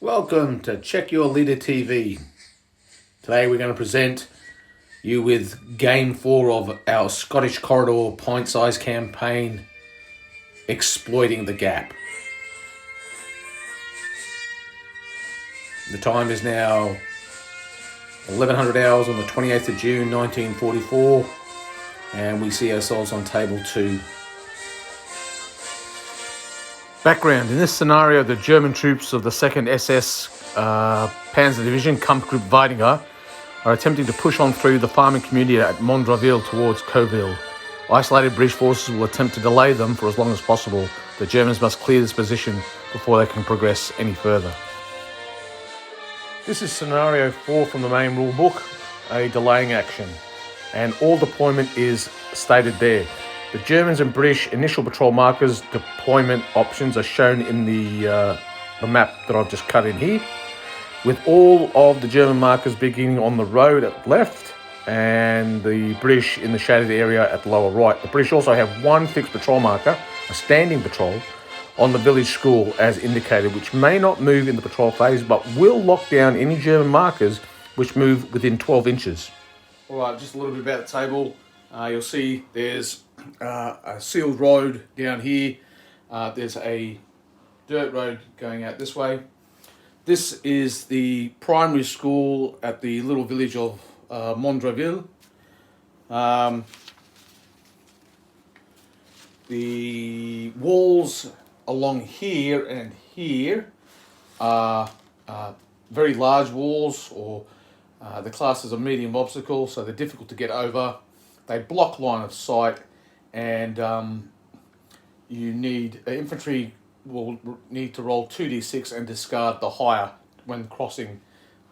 Welcome to Check Your Leader TV. Today we're going to present you with Game 4 of our Scottish Corridor Pint Size campaign, Exploiting the Gap. The time is now 1100 hours on the 28th of June 1944, and we see ourselves on table 2. Background: in this scenario, the German troops of the 2nd SS Panzer Division, Kampfgruppe Weidinger, are attempting to push on through the farming community at Mondrainville towards Colleville. Isolated British forces will attempt to delay them for as long as possible. The Germans must clear this position before they can progress any further. This is scenario 4 from the main rule book, a delaying action, and all deployment is stated there. The Germans and British initial patrol markers deployment options are shown in the map that I've just cut in here, with all of the German markers beginning on the road at the left and the British in the shaded area at the lower right. The British also have one fixed patrol marker, a standing patrol, on the village school as indicated, which may not move in the patrol phase but will lock down any German markers which move within 12 inches. Alright, just a little bit about the table. You'll see there's a sealed road down here. There's a dirt road going out this way. This is the primary school at the little village of Mondrainville. The walls along here and here are very large walls, or the class is a medium obstacle, so they're difficult to get over. They block line of sight, and you need infantry will need to roll 2d6 and discard the higher when crossing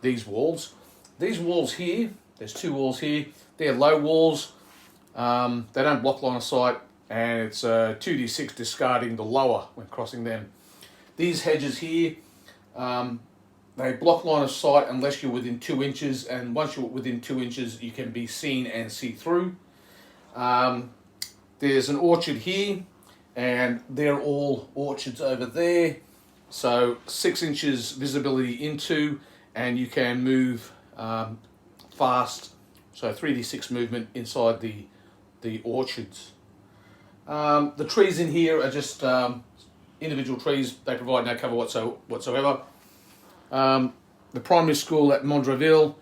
these walls. These walls here, there's two walls here, they're low walls. They don't block line of sight, and it's 2d6 discarding the lower when crossing them. These hedges here, they block line of sight unless you're within 2 inches, and once you're within 2 inches you can be seen and see through. There's an orchard here, and they're all orchards over there, so 6 inches visibility into, and you can move fast, so 3d6 movement inside the orchards. The trees in here are just individual trees. They provide no cover whatsoever. The primary school at Mondrainville,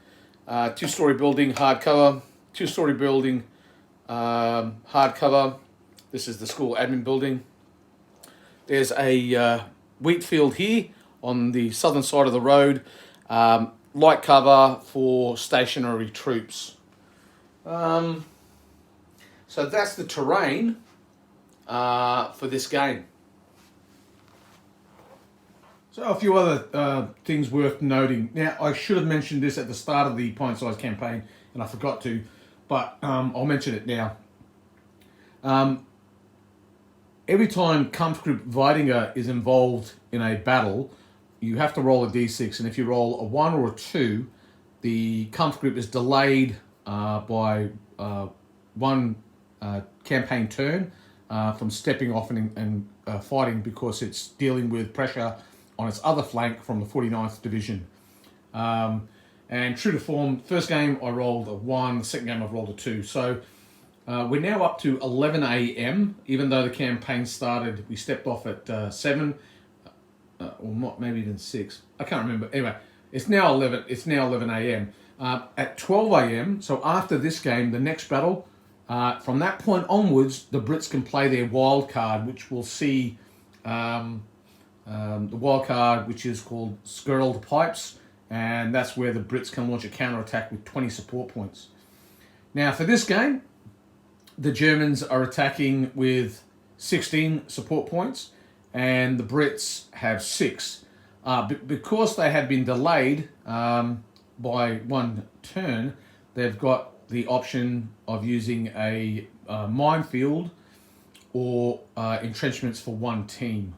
2-story building, hardcover, 2-story building, hardcover. This is the school admin building. There's a wheat field here on the southern side of the road, light cover for stationary troops. So that's the terrain for this game. So a few other things worth noting. Now, I should have mentioned this at the start of the Pint Size campaign, and I forgot to, but I'll mention it now. Every time Kampfgruppe Weidinger is involved in a battle, you have to roll a d6, and if you roll a 1 or a 2, the Kampfgruppe is delayed by one campaign turn from stepping off and fighting, because it's dealing with pressure on its other flank from the 49th Division. And true to form, first game I rolled a 1, the second game I've rolled a 2. So we're now up to 11 a.m. Even though the campaign started, we stepped off at 7, or not, maybe even 6. I can't remember. Anyway, it's now 11. It's now 11 a.m. At 12 a.m. So after this game, the next battle, from that point onwards, the Brits can play their wild card, which will see the wild card, which is called Skirled Pipes, and that's where the Brits can launch a counter-attack with 20 support points. Now, for this game, the Germans are attacking with 16 support points, and the Brits have 6. Because they have been delayed by one turn, they've got the option of using a minefield or entrenchments for one team.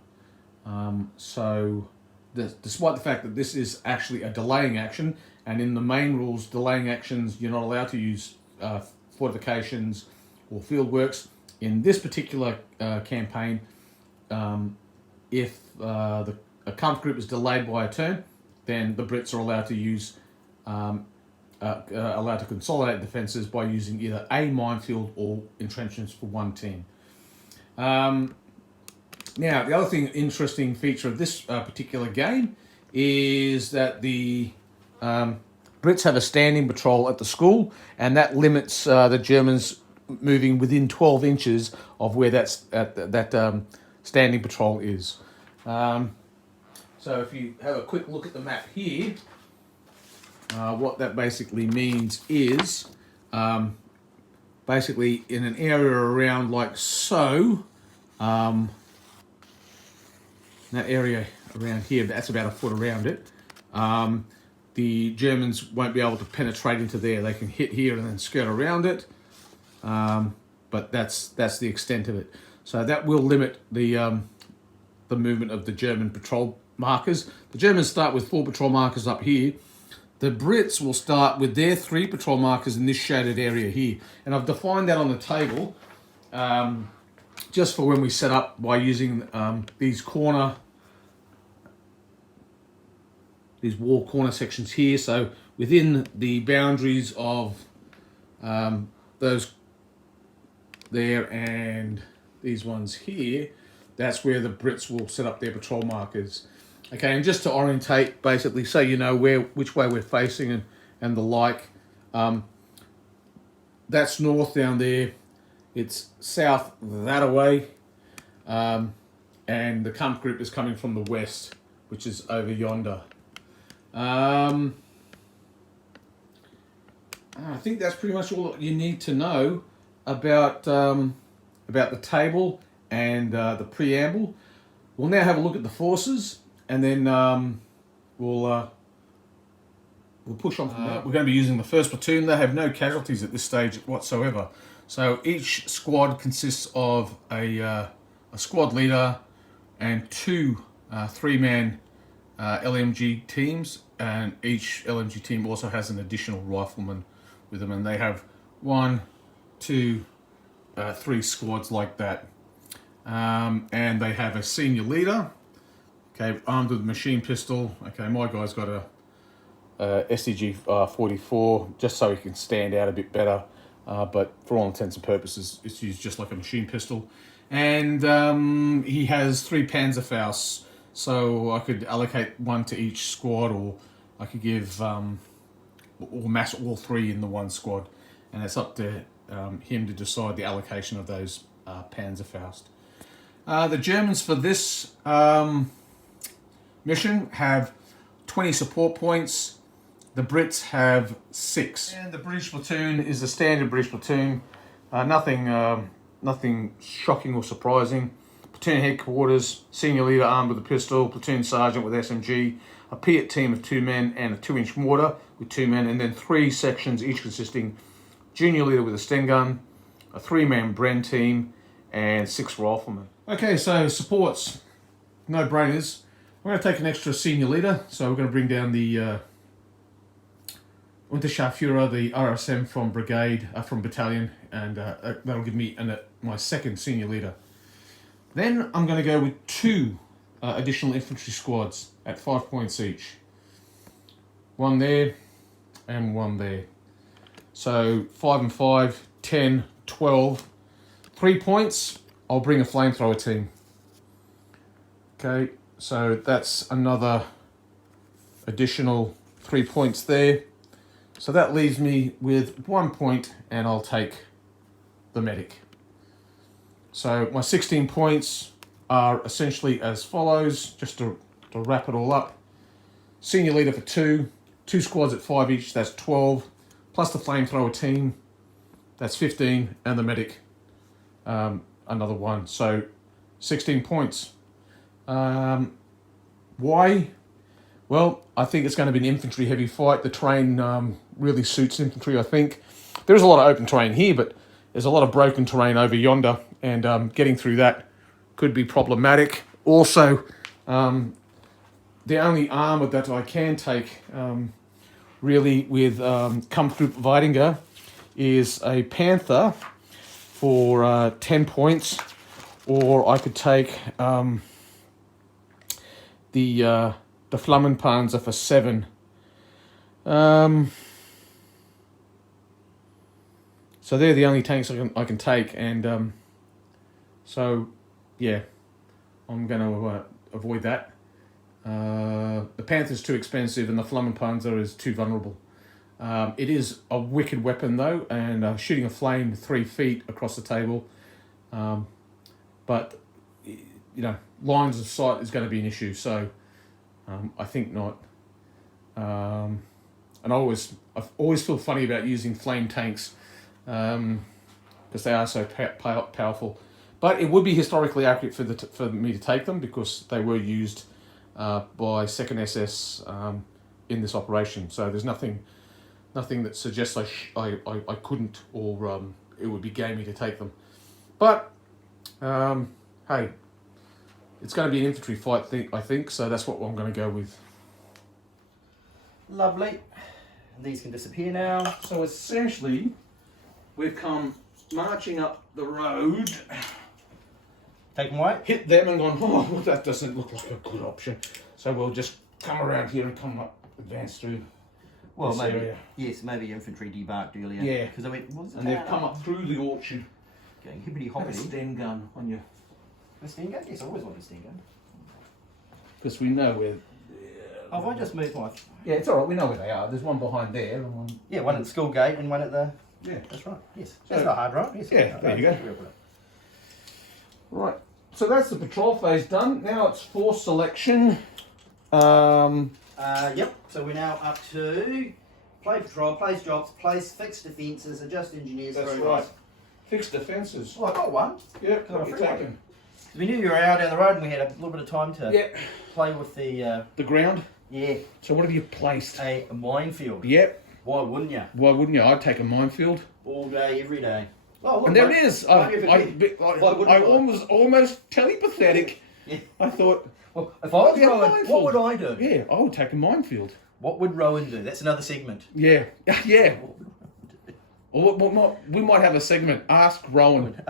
So despite the fact that this is actually a delaying action, and in the main rules, delaying actions, you're not allowed to use fortifications or field works. In this particular campaign, if a Kampfgruppe is delayed by a turn, then the Brits are allowed to use allowed to consolidate defences by using either a minefield or entrenchments for one team. Now, the other interesting feature of this particular game is that the Brits have a standing patrol at the school, and that limits the Germans moving within 12 inches of where that standing patrol is. So if you have a quick look at the map here, what that basically means is basically in an area around like so, that area around here, that's about a foot around it, the Germans won't be able to penetrate into there. They can hit here and then skirt around it, but that's the extent of it. So that will limit the movement of the German patrol markers. The Germans start with 4 patrol markers up here. The Brits will start with their 3 patrol markers in this shaded area here. And I've defined that on the table just for when we set up by using these wall corner sections here. So within the boundaries of those there and these ones here, that's where the Brits will set up their patrol markers. Okay, and just to orientate, basically, so you know which way we're facing and the like. That's north down there. It's south that way, and the Kampf group is coming from the west, which is over yonder. I think that's pretty much all you need to know about the table and the preamble. We'll now have a look at the forces, and then we'll push on from there. We're going to be using the 1st platoon. They have no casualties at this stage whatsoever. So each squad consists of a squad leader and 2 3-man LMG teams, and each LMG team also has an additional rifleman with them, and they have 1, 2, 3 squads like that. And they have a senior leader, okay, armed with a machine pistol. Okay, my guy's got a SDG 44 just so he can stand out a bit better, but for all intents and purposes it's used just like a machine pistol. And he has 3 Panzerfausts, so I could allocate 1 to each squad, or I could give or mass all 3 in the one squad, and it's up to him to decide the allocation of those Panzerfaust. The Germans for this mission have 20 support points. The Brits have 6. And the British platoon is a standard British platoon. Nothing shocking or surprising. Platoon headquarters, senior leader armed with a pistol, platoon sergeant with SMG, a Piat team of 2 men and a 2-inch mortar with 2 men, and then 3 sections, each consisting junior leader with a Sten gun, a 3-man Bren team, and 6 riflemen. Okay, so supports, no brainers. We're going to take an extra senior leader, so we're going to bring down the Unterscharführer, the RSM from battalion, and that'll give me my 2nd senior leader. Then I'm going to go with 2 additional infantry squads at 5 points each. 1 there and 1 there. So 5 and 5, 10, 12. 3 points, I'll bring a flamethrower team. Okay, so that's another additional 3 points there. So that leaves me with 1 point, and I'll take the medic. So my 16 points are essentially as follows, just to wrap it all up. Senior leader for 2 squads at 5 each, that's 12, plus the flamethrower team, that's 15, and the medic, another 1. So 16 points. Why? Well, I think it's going to be an infantry heavy fight. The terrain really suits infantry, I think. There's a lot of open terrain here, but there's a lot of broken terrain over yonder, and getting through that could be problematic. Also, the only armour that I can take really with Kampfgruppe Weidinger is a Panther for 10 points, or I could take the the Flammenpanzer for 7. So they're the only tanks I can take, and so yeah, I'm going to avoid that. The Panther's too expensive, and the Flammenpanzer is too vulnerable. It is a wicked weapon though, and shooting a flame 3 feet across the table, but lines of sight is going to be an issue. So I think not. And I always feel funny about using flame tanks because they are so powerful. But it would be historically accurate for me to take them because they were used by 2nd SS in this operation. So there's nothing that suggests I couldn't, or it would be gamey to take them. But hey, it's going to be an infantry fight, I think. So that's what I'm going to go with. Lovely. These can disappear now. So essentially, we've come marching up the road. Take them away. Hit them and gone, oh, well, that doesn't look like a good option. So we'll just come around here and advance through this area. Yes, maybe infantry debarked earlier. Yeah. Because they've come up through the orchard. Getting hippity hoppity. Have a Sten gun on you. A Sten gun? Yes, I always want a Sten gun. Because we know where... Have I just moved my... Yeah, it's alright, we know where they are. There's one behind there and one... Yeah, one at the school gate and one at the... Yeah. That's right, yes. So, that's not hard, right? Yes, yeah, there you go. Right, so that's the patrol phase done. Now it's force selection. Yep, so we're now up to play patrol, place jobs, place fixed defences, adjust engineers. That's right. Fixed defences. Well, I got one. Yeah, what you're taking. We knew you were out down the road and we had a little bit of time to play with the ground? Yeah. So what have you placed? A minefield. Yep. Why wouldn't you? Why wouldn't you? I'd take a minefield. All day, every day. Oh, look, and there it is. I almost telepathetic. Yeah. I thought, well, if I was Rowan, what would I do? Yeah, I would take a minefield. What would Rowan do? That's another segment. Yeah, yeah. Or we might have a segment. Ask Rowan.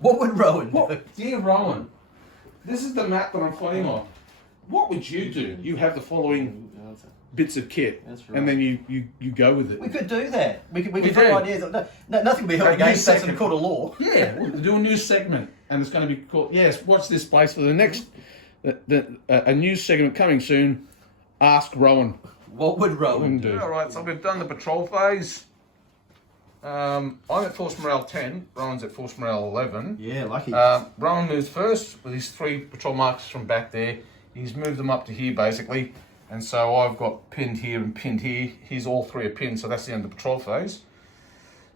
What would Rowan do? Dear Rowan, this is the map that I'm fighting on. What would you do? You have the following bits of kit, right. And then you go with it. We could do that. We could throw ideas. No, nothing will be held against us in a court of law. Yeah, we'll do a new segment, and it's going to be called. Yes, watch this place for the next a new segment coming soon. Ask Rowan. What would Rowan do? All right, so we've done the patrol phase. I'm at force morale 10. Rowan's at force morale 11. Yeah, lucky. Rowan moves first with his 3 patrol markers from back there. He's moved them up to here basically, and so I've got pinned here and pinned here. He's all 3 are pinned, so that's the end of the patrol phase.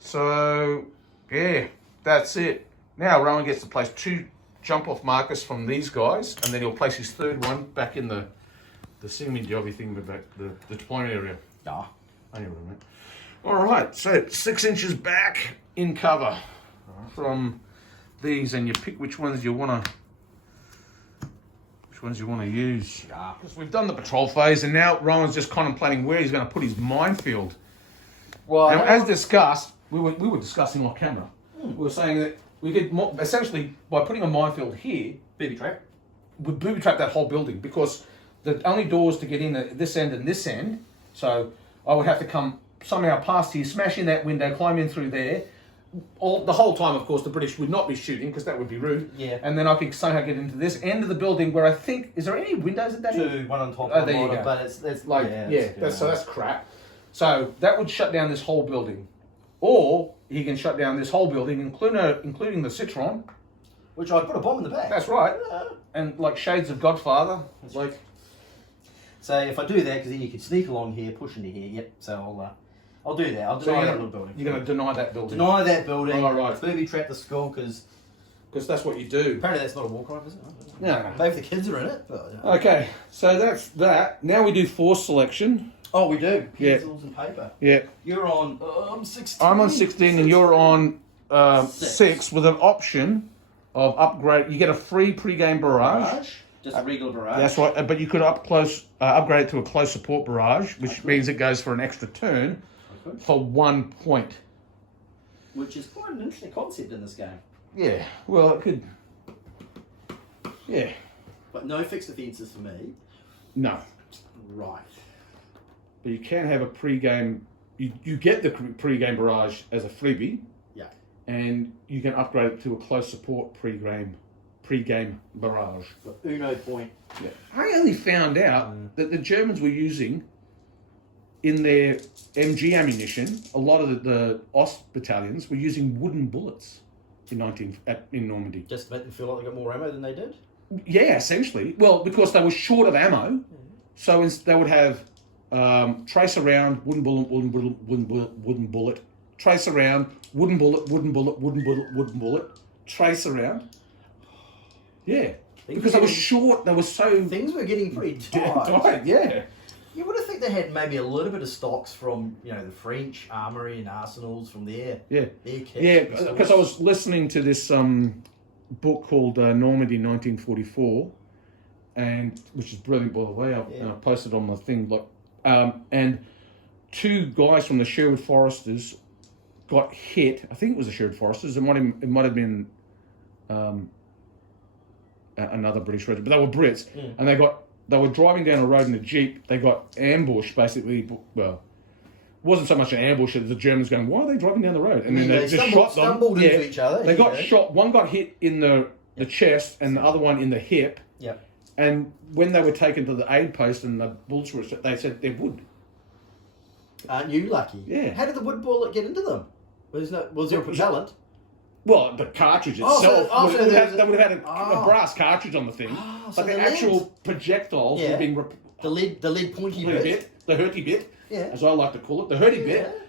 So yeah, that's it. Now Rowan gets to place 2 jump-off markers from these guys, and then he'll place his 3rd one back in the singly-jobby thing, the deployment area. Yeah. I know what I meant. All right, so 6 inches back in cover from these, and you pick which ones you want to use. Yeah. Because we've done the patrol phase, and now Rowan's just contemplating where he's going to put his minefield. Well, and as discussed, we were discussing off camera. We were saying that we could essentially, by putting a minefield here, booby trap, would booby trap that whole building, because the only doors to get in are this end and this end. So I would have to come somehow past here, smash in that window, climb in through there. The whole time, of course, the British would not be shooting because that would be rude. Yeah. And then I could somehow get into this end of the building where I think, is there any windows at that end? 2, one on top, there you go. But it's like, so that's crap. So that would shut down this whole building. Or he can shut down this whole building, including the Citron. Which I'd put a bomb in the back. That's right. And like shades of Godfather. So if I do that, because then you could sneak along here, push into here. Yep. So I'll do that. I'll deny that little building. You're going to deny that building. Deny that building. Oh, right. Booby trap the school because that's what you do. Apparently that's not a war crime, is it? No. Maybe the kids are in it. But, okay, so that's that. Now we do force selection. Oh, we do. Pencils and paper. Yeah. You're on. I'm 16. I'm on 16, and you're on 6 with an option of upgrade. You get a free pre-game barrage. Just a regular barrage. That's right, but you could upgrade it to a close support barrage, which means it goes for an extra turn for 1 point. Which is quite an interesting concept in this game. Yeah, well, it could. Yeah. But no fixed defences for me. No. Right. But you can have a pre-game. You get the pre-game barrage as a freebie. Yeah. And you can upgrade it to a close support pre-game barrage. The Uno point. Yeah. I only found out that the Germans were using in their MG ammunition. A lot of the Ost battalions were using wooden bullets in Normandy. Just to make them feel like they got more ammo than they did. Yeah, essentially. Well, because they were short of ammo, so they would have tracer round, wooden bullet, tracer round, wooden bullet, tracer round. Yeah, because they were short. They were so things were getting pretty tight. tight. Yeah. You would have think they had maybe a little bit of stocks from the French armory and arsenals from their kit. Yeah, because I was listening to this book called Normandy 1944, and which is brilliant, by the way. I posted on my thing. And two guys from the Sherwood Foresters got hit. I think it was the Sherwood Foresters. It might have been another British regiment, but they were Brits, and they were driving down a road in a jeep. They got ambushed, basically. Well, it wasn't so much an ambush as the Germans going, "Why are they driving down the road?" And then they just stumbled into each other. They got shot. One got hit in the chest, and the other one in the hip. Yep. And when they were taken to the aid post and the bullets were, they said they're wood. Aren't you lucky? Yeah. How did the wood bullet get into them? Was there a propellant? Well, the cartridge itself, they would have had a brass cartridge on the thing, but the actual projectiles were being... The lead pointy bit. The hurty bit, as I like to call it, the hurty bit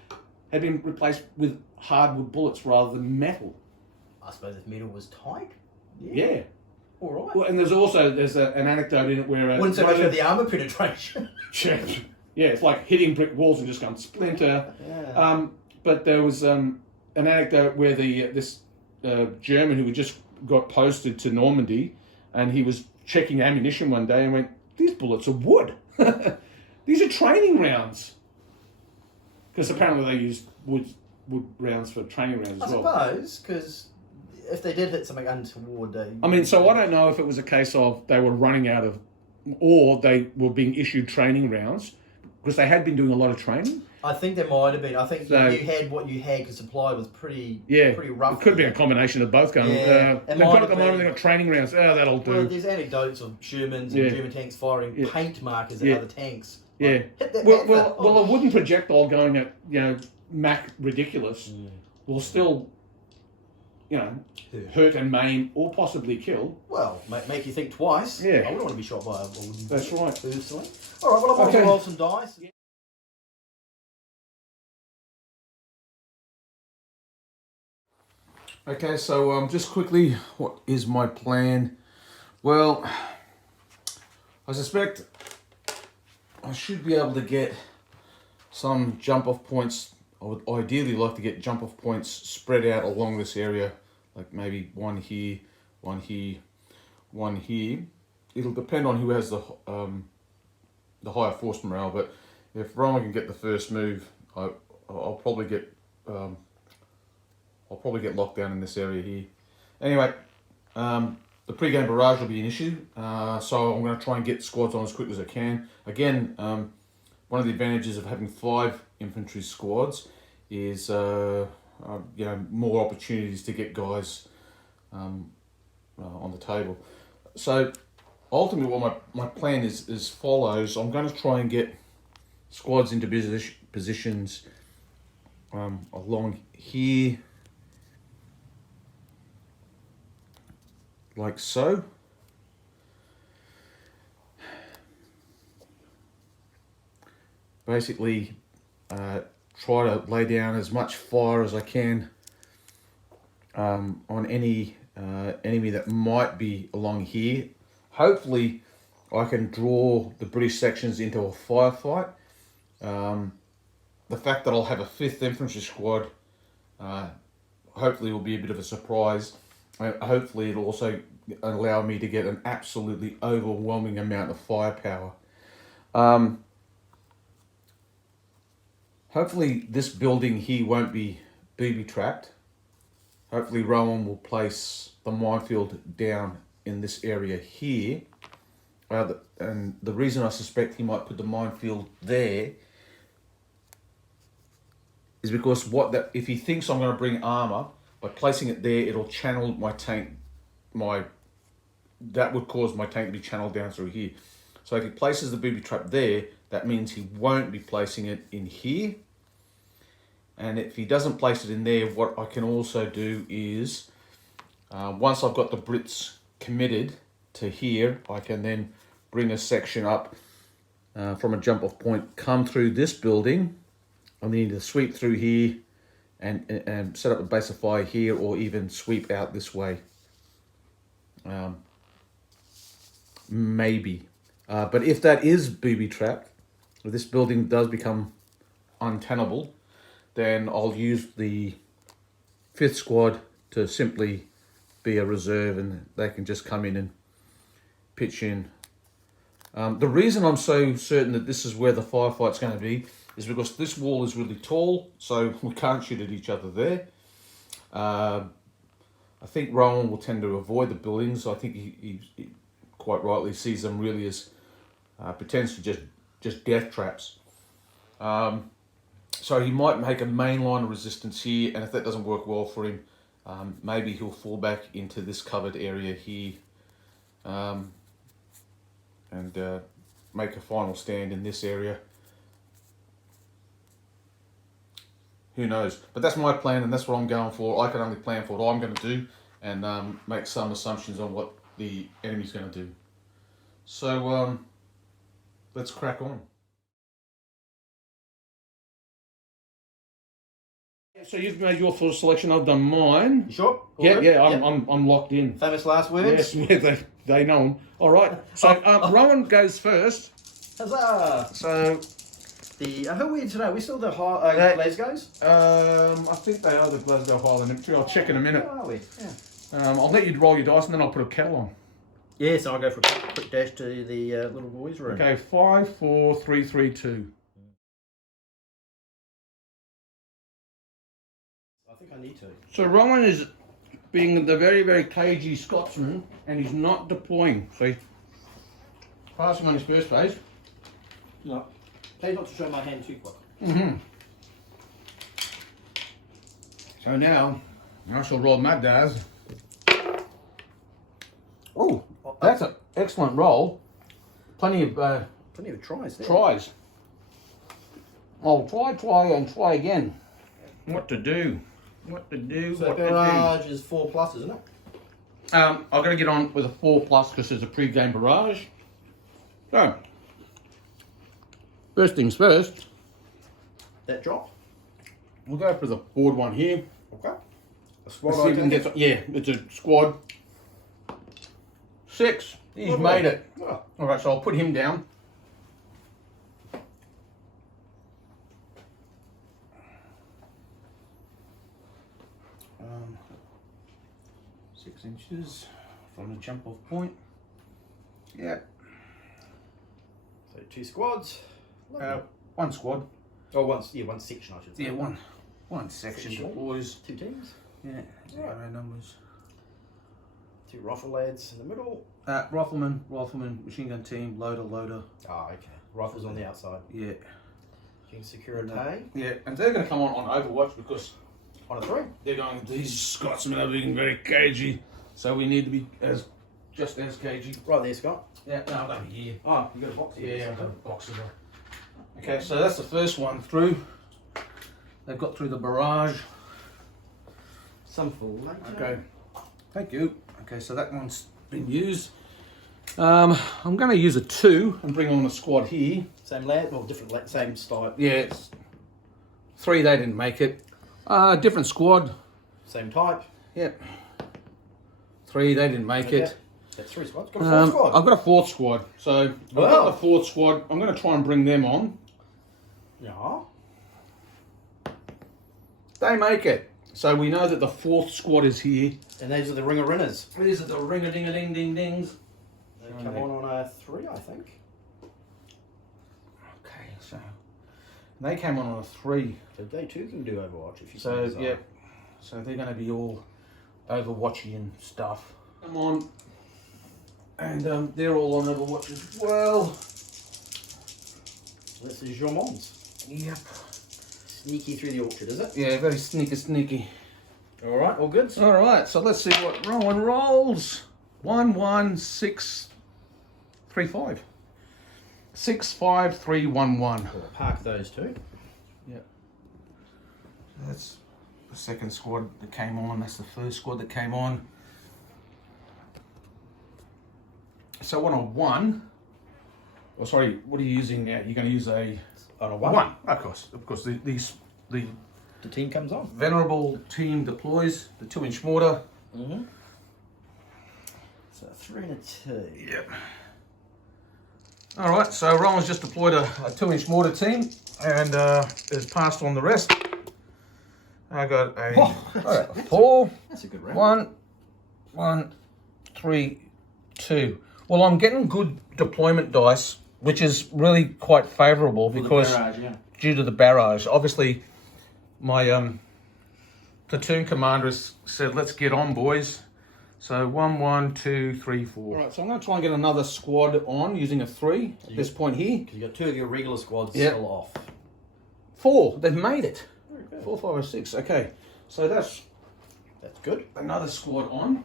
had been replaced with hardwood bullets rather than metal. I suppose if metal was tight. Yeah. All right. Well, and there's an anecdote in it where... Wouldn't so much have the armour penetration. Yeah, it's like hitting brick walls and just going splinter. Yeah. But there was an anecdote where this German who had just got posted to Normandy, and he was checking ammunition one day and went, "These bullets are wood. These are training rounds." Because apparently they used wood rounds for training rounds as well. I suppose, because if they did hit something untoward, so I don't know if it was a case of they were running out of, or they were being issued training rounds, because they had been doing a lot of training. I think there might have been. I think you had what you had because supply was pretty rough. It could be a combination of both going. They've got at the moment, they've got training rounds. That'll do. Well, there's anecdotes of Germans and German tanks firing paint markers at other tanks. Yeah. Well, a wooden projectile going at Mach ridiculous will still, hurt and maim or possibly kill. Well, make you think twice. Yeah. I wouldn't want to be shot by a wooden. That's right. Personally. All right. Well, I'm going to roll some dice. Yeah. Okay, so just quickly, what is my plan? Well, I suspect I should be able to get some jump-off points. I would ideally like to get jump-off points spread out along this area, like maybe one here, one here, one here. It'll depend on who has the higher force morale, but if Roma can get the first move, I'll probably get locked down in this area here. Anyway, the pre-game barrage will be an issue, so I'm going to try and get squads on as quick as I can. Again, one of the advantages of having 5 infantry squads is more opportunities to get guys on the table. So ultimately, what my plan is follows. I'm going to try and get squads into positions along here, like so. Basically, try to lay down as much fire as I can on any enemy that might be along here. Hopefully, I can draw the British sections into a firefight. The fact that I'll have a 5th infantry squad hopefully will be a bit of a surprise. Hopefully it'll also allow me to get an absolutely overwhelming amount of firepower. Hopefully this building here won't be booby trapped. Hopefully Rowan will place the minefield down in this area here. and the reason I suspect he might put the minefield there is because if he thinks I'm going to bring armor, by placing it there, it'll channel my tank. That would cause my tank to be channeled down through here. So if he places the booby trap there, that means he won't be placing it in here. And if he doesn't place it in there, what I can also do is, once I've got the Brits committed to here, I can then bring a section up from a jump off point, come through this building, and then either sweep through here and set up a base of fire here, or even sweep out this way. Maybe. But if that is booby trapped, if this building does become untenable, then I'll use the 5th squad to simply be a reserve, and they can just come in and pitch in. The reason I'm so certain that this is where the firefight's going to be is because this wall is really tall, so we can't shoot at each other there. I think Rowan will tend to avoid the buildings. I think he quite rightly sees them really as potentially just death traps. So he might make a main line of resistance here, and if that doesn't work well for him, maybe he'll fall back into this covered area here, and make a final stand in this area. Who knows? But that's my plan, and that's what I'm going for. I can only plan for what I'm going to do, and make some assumptions on what the enemy's going to do. So let's crack on. So you've made your full selection. I've done mine. You sure? All Yeah, good? yeah. I'm locked in. Famous last words. Yes, yeah, they know them. All right. So Rowan goes first. Huzzah! So who are we in today? We still the Glasgow's? I think they are the Glasgow Highland Infantry. I'll check in a minute. Where are we? Yeah. I'll let you roll your dice, and then I'll put a kettle on. Yeah, so I'll go for a quick dash to the little boys' room. Okay, 5, 4, 3, 3, 2. I think I need to. So Rowan is being the very, very cagey Scotsman, and he's not deploying. So he's passing on his first phase. No. Please not to show my hand too quick. So now, I shall roll my dice. Oh, that's an excellent roll. Plenty of tries there. tries. I'll try and try again. What to do? So barrage is 4+, isn't it? I've got to get on with a 4+ because there's a pre-game barrage. So, first things first. That drop? We'll go for the forward one here. Okay. A Let's see if we can get some, yeah, it's a squad. 6. He's Lovely. made it. Oh. All right, so I'll put him down. Um, 6 inches from the jump off point. Yeah. So 2 squads. One squad. Oh, one section, I should say. Yeah, one section of boys. 2 teams. Yeah, zero numbers. 2 rifle lads in the middle. Rifleman, machine gun team, loader. Ah, okay. Rifles on the outside. Yeah. King Security. Yeah, and they're going to come on Overwatch because On a 3. they're going, these Scotsmen are being very cagey, so we need to be just as cagey. Right there, Scott. Yeah, no, over here. Oh, you got a box here. Yeah, I've got a box of them. Okay, so that's the first one through. They've got through the barrage. Some full. Okay, thank you. Okay, so that one's been used. I'm going to use a 2 and bring on a squad here. Same lad, or different lad, same style. Yeah, it's 3, they didn't make it. Different squad. Same type. Yep. 3, they didn't make it. That's 3 squads. Got a 4th squad. I've got a 4th squad. So I've got the 4th squad. I'm going to try and bring them on. Yeah. They make it. So we know that the 4th squad is here. And these are the ringer rinners. These are the ring-a-ding-a-ding-ding-dings. They come on a 3, I think. Okay, so they came on a 3. So they too can do Overwatch if you So desire. yeah, so they're going to be all Overwatchy and stuff. Come on. And they're all on Overwatch as well. This is your mom's. Yep. Sneaky through the orchard, is it? Yeah, very sneaky. All right, all good. All right, so let's see what Rowan rolls. 11635. 65311. We'll park those two. Yep. So that's the second squad that came on. That's the first squad that came on. So on a 1. Oh, sorry. What are you using now? You're going to use a On a 1. 1. Of course. The team comes on. venerable team deploys the 2-inch mortar. Mm-hmm. So 3 and a 2. Yep. All right, so Rowan's just deployed a 2-inch mortar team and has passed on the rest. I got a 4. That's a good round. 1, 3, 2. Well, I'm getting good deployment dice, which is really quite favourable because due to the barrage. Obviously, my platoon commander has said, "Let's get on, boys." So 1, 1, 2, 3, 4. All right, so I'm going to try and get another squad on using a 3 at this point here. Because you got 2 of your regular squads Yep. still off. 4, they've made it. Very good. 4, 5, or 6. Okay, so that's good. another squad on.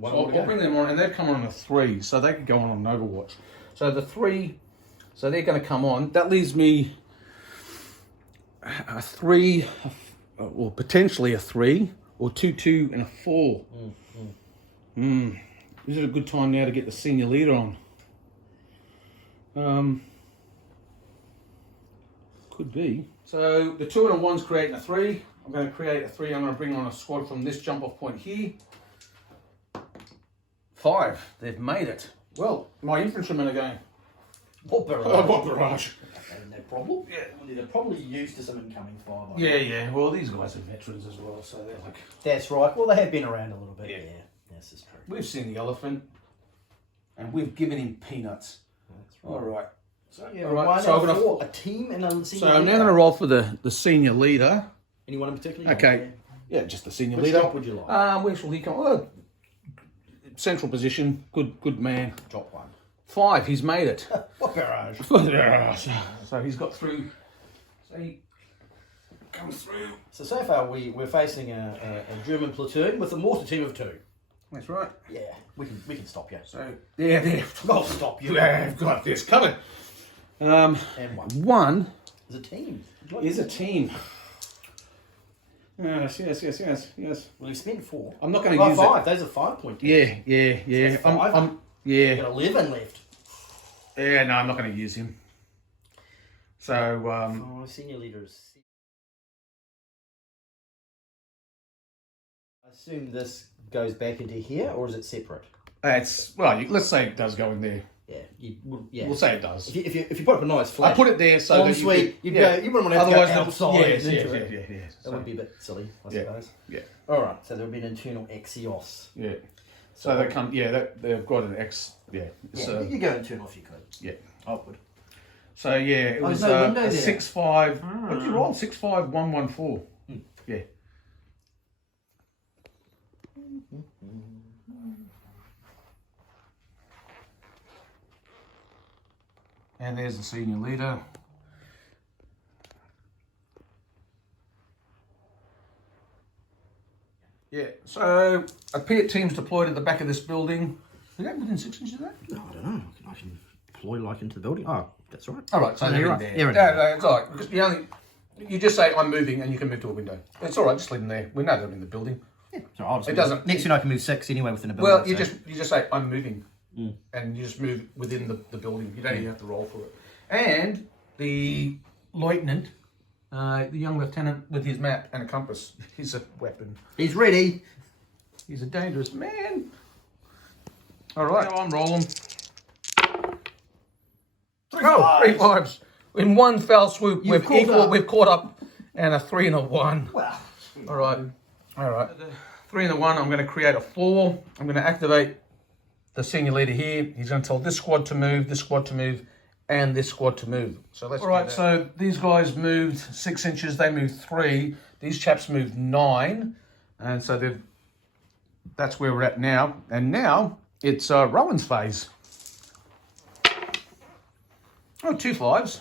One So more to I'll go. bring them on, and they're coming on a 3, so they could go on Overwatch. So the 3, so they're going to come on. That leaves me a 3, or potentially a 3, or 2, 2, and a 4. Is it a good time now to get the senior leader on? Could be. So the 2 and a 1's creating a 3. I'm going to create a 3. I'm going to bring on a squad from this jump off point here. 5. They've made it. Well, my infantrymen are going. What barrage? Oh, what barrage? No problem. Yeah. They're probably used to some incoming fire. Yeah. Well, these guys are veterans as well, so they're like... That's right. Well, they have been around a little bit. Yeah. This is true. We've seen the elephant, and we've given him peanuts. That's right. All right. So, yeah, All right, one so out I'm of gonna- 4. A team and a senior So I'm now leader. going to roll for the senior leader. Anyone in particular? Okay. Yeah, just the senior Which leader. drop would you like? Where shall he come? Oh, central position. Good man. Drop 1. 5. He's made it. What barrage? So he's got through. So he comes through. So far we're facing a German platoon with a mortar team of 2. That's right. Yeah, we can stop you. So there. I'll stop you. I've got this covered. And 1. 1 Is a team. is a team. Yes. Well, you spent 4. I'm not going to use 5. Those are 5-point teams. Yeah. That's 5. Yeah. You got 11 left. Yeah, no, I'm not going to use him. So, Senior leaders. I assume this goes back into here, or is it separate? let's say it does go in there. Yeah, We'll say it does. If you put up a nice flash, I put it there so that ensuite, you wouldn't want to have to go outside. Yes. That So, would be a bit silly, I Yeah. suppose. Yeah. All right, so there would be an internal Axios. Yeah. So they come. Yeah, they've got an X. Yeah. Yeah, So you go internal if you could. yeah. I would. So yeah, it was there's no window a there. 6-5. What did you roll? 6-5-1-1-4. Yeah. And there's the senior leader. Yeah, so a pair team's deployed at the back of this building. Is that within 6 inches of that? No, I don't know. I can deploy like into the building. Oh, that's right. All right, so they're you're in right. there. You're in No, it's all right. Because you just say, I'm moving, and you can move to a window. It's all right, just leave them there. We know they're in the building. Yeah. So I'll just It doesn't- Next thing I can move 6 anyway within a building. Well, you so- just say, I'm moving. And you just move within the building. You don't even have to roll for it. And the lieutenant, the young lieutenant with his map and a compass, he's a weapon. He's ready. He's a dangerous man. All right, now I'm rolling. 3 3 5s. In one fell swoop, You've we've caught up, and a 3 and a 1. Wow. All right. 3 and a 1, I'm going to create a 4. I'm going to activate the senior leader here. He's going to tell this squad to move, and this squad to move. So let's. All right. So these guys moved 6 inches. They moved 3. These chaps moved 9, and so that's where we're at now. And now it's Rowan's phase. Oh, 2 5s.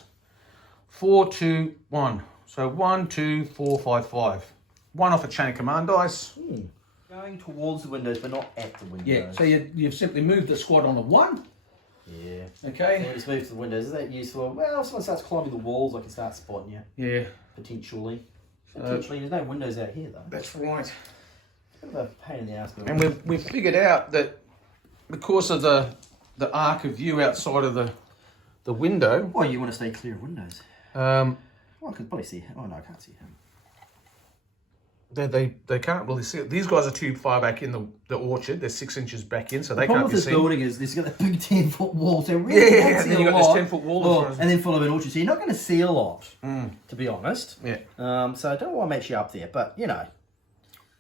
4, 2, 1. So 1, 2, 4, 5, 5. 1 off a chain of command dice. Going towards the windows, but not at the windows. Yeah, so you've simply moved the squad on a 1. Yeah. Okay. So just move to the windows. Is that useful? Well, if someone starts climbing the walls, I can start spotting you. Yeah. Potentially. Potentially. There's no windows out here, though. That's right. Bit of a pain in the ass. And we've figured out that because of the arc of view outside of the window. Well, you want to stay clear of windows. Well, I could probably see him. Oh, no, I can't see him. They can't really see it. These guys are too far back in the orchard. They're 6 inches back in, so they The can't problem be with this seen. building is this got a big 10-foot wall, so really Yeah, and then you've got this 10-foot wall in front of and then full of an orchard, so you're not going to see a lot, Mm. to be honest. Yeah. So I don't know why I'm actually up there, but you know.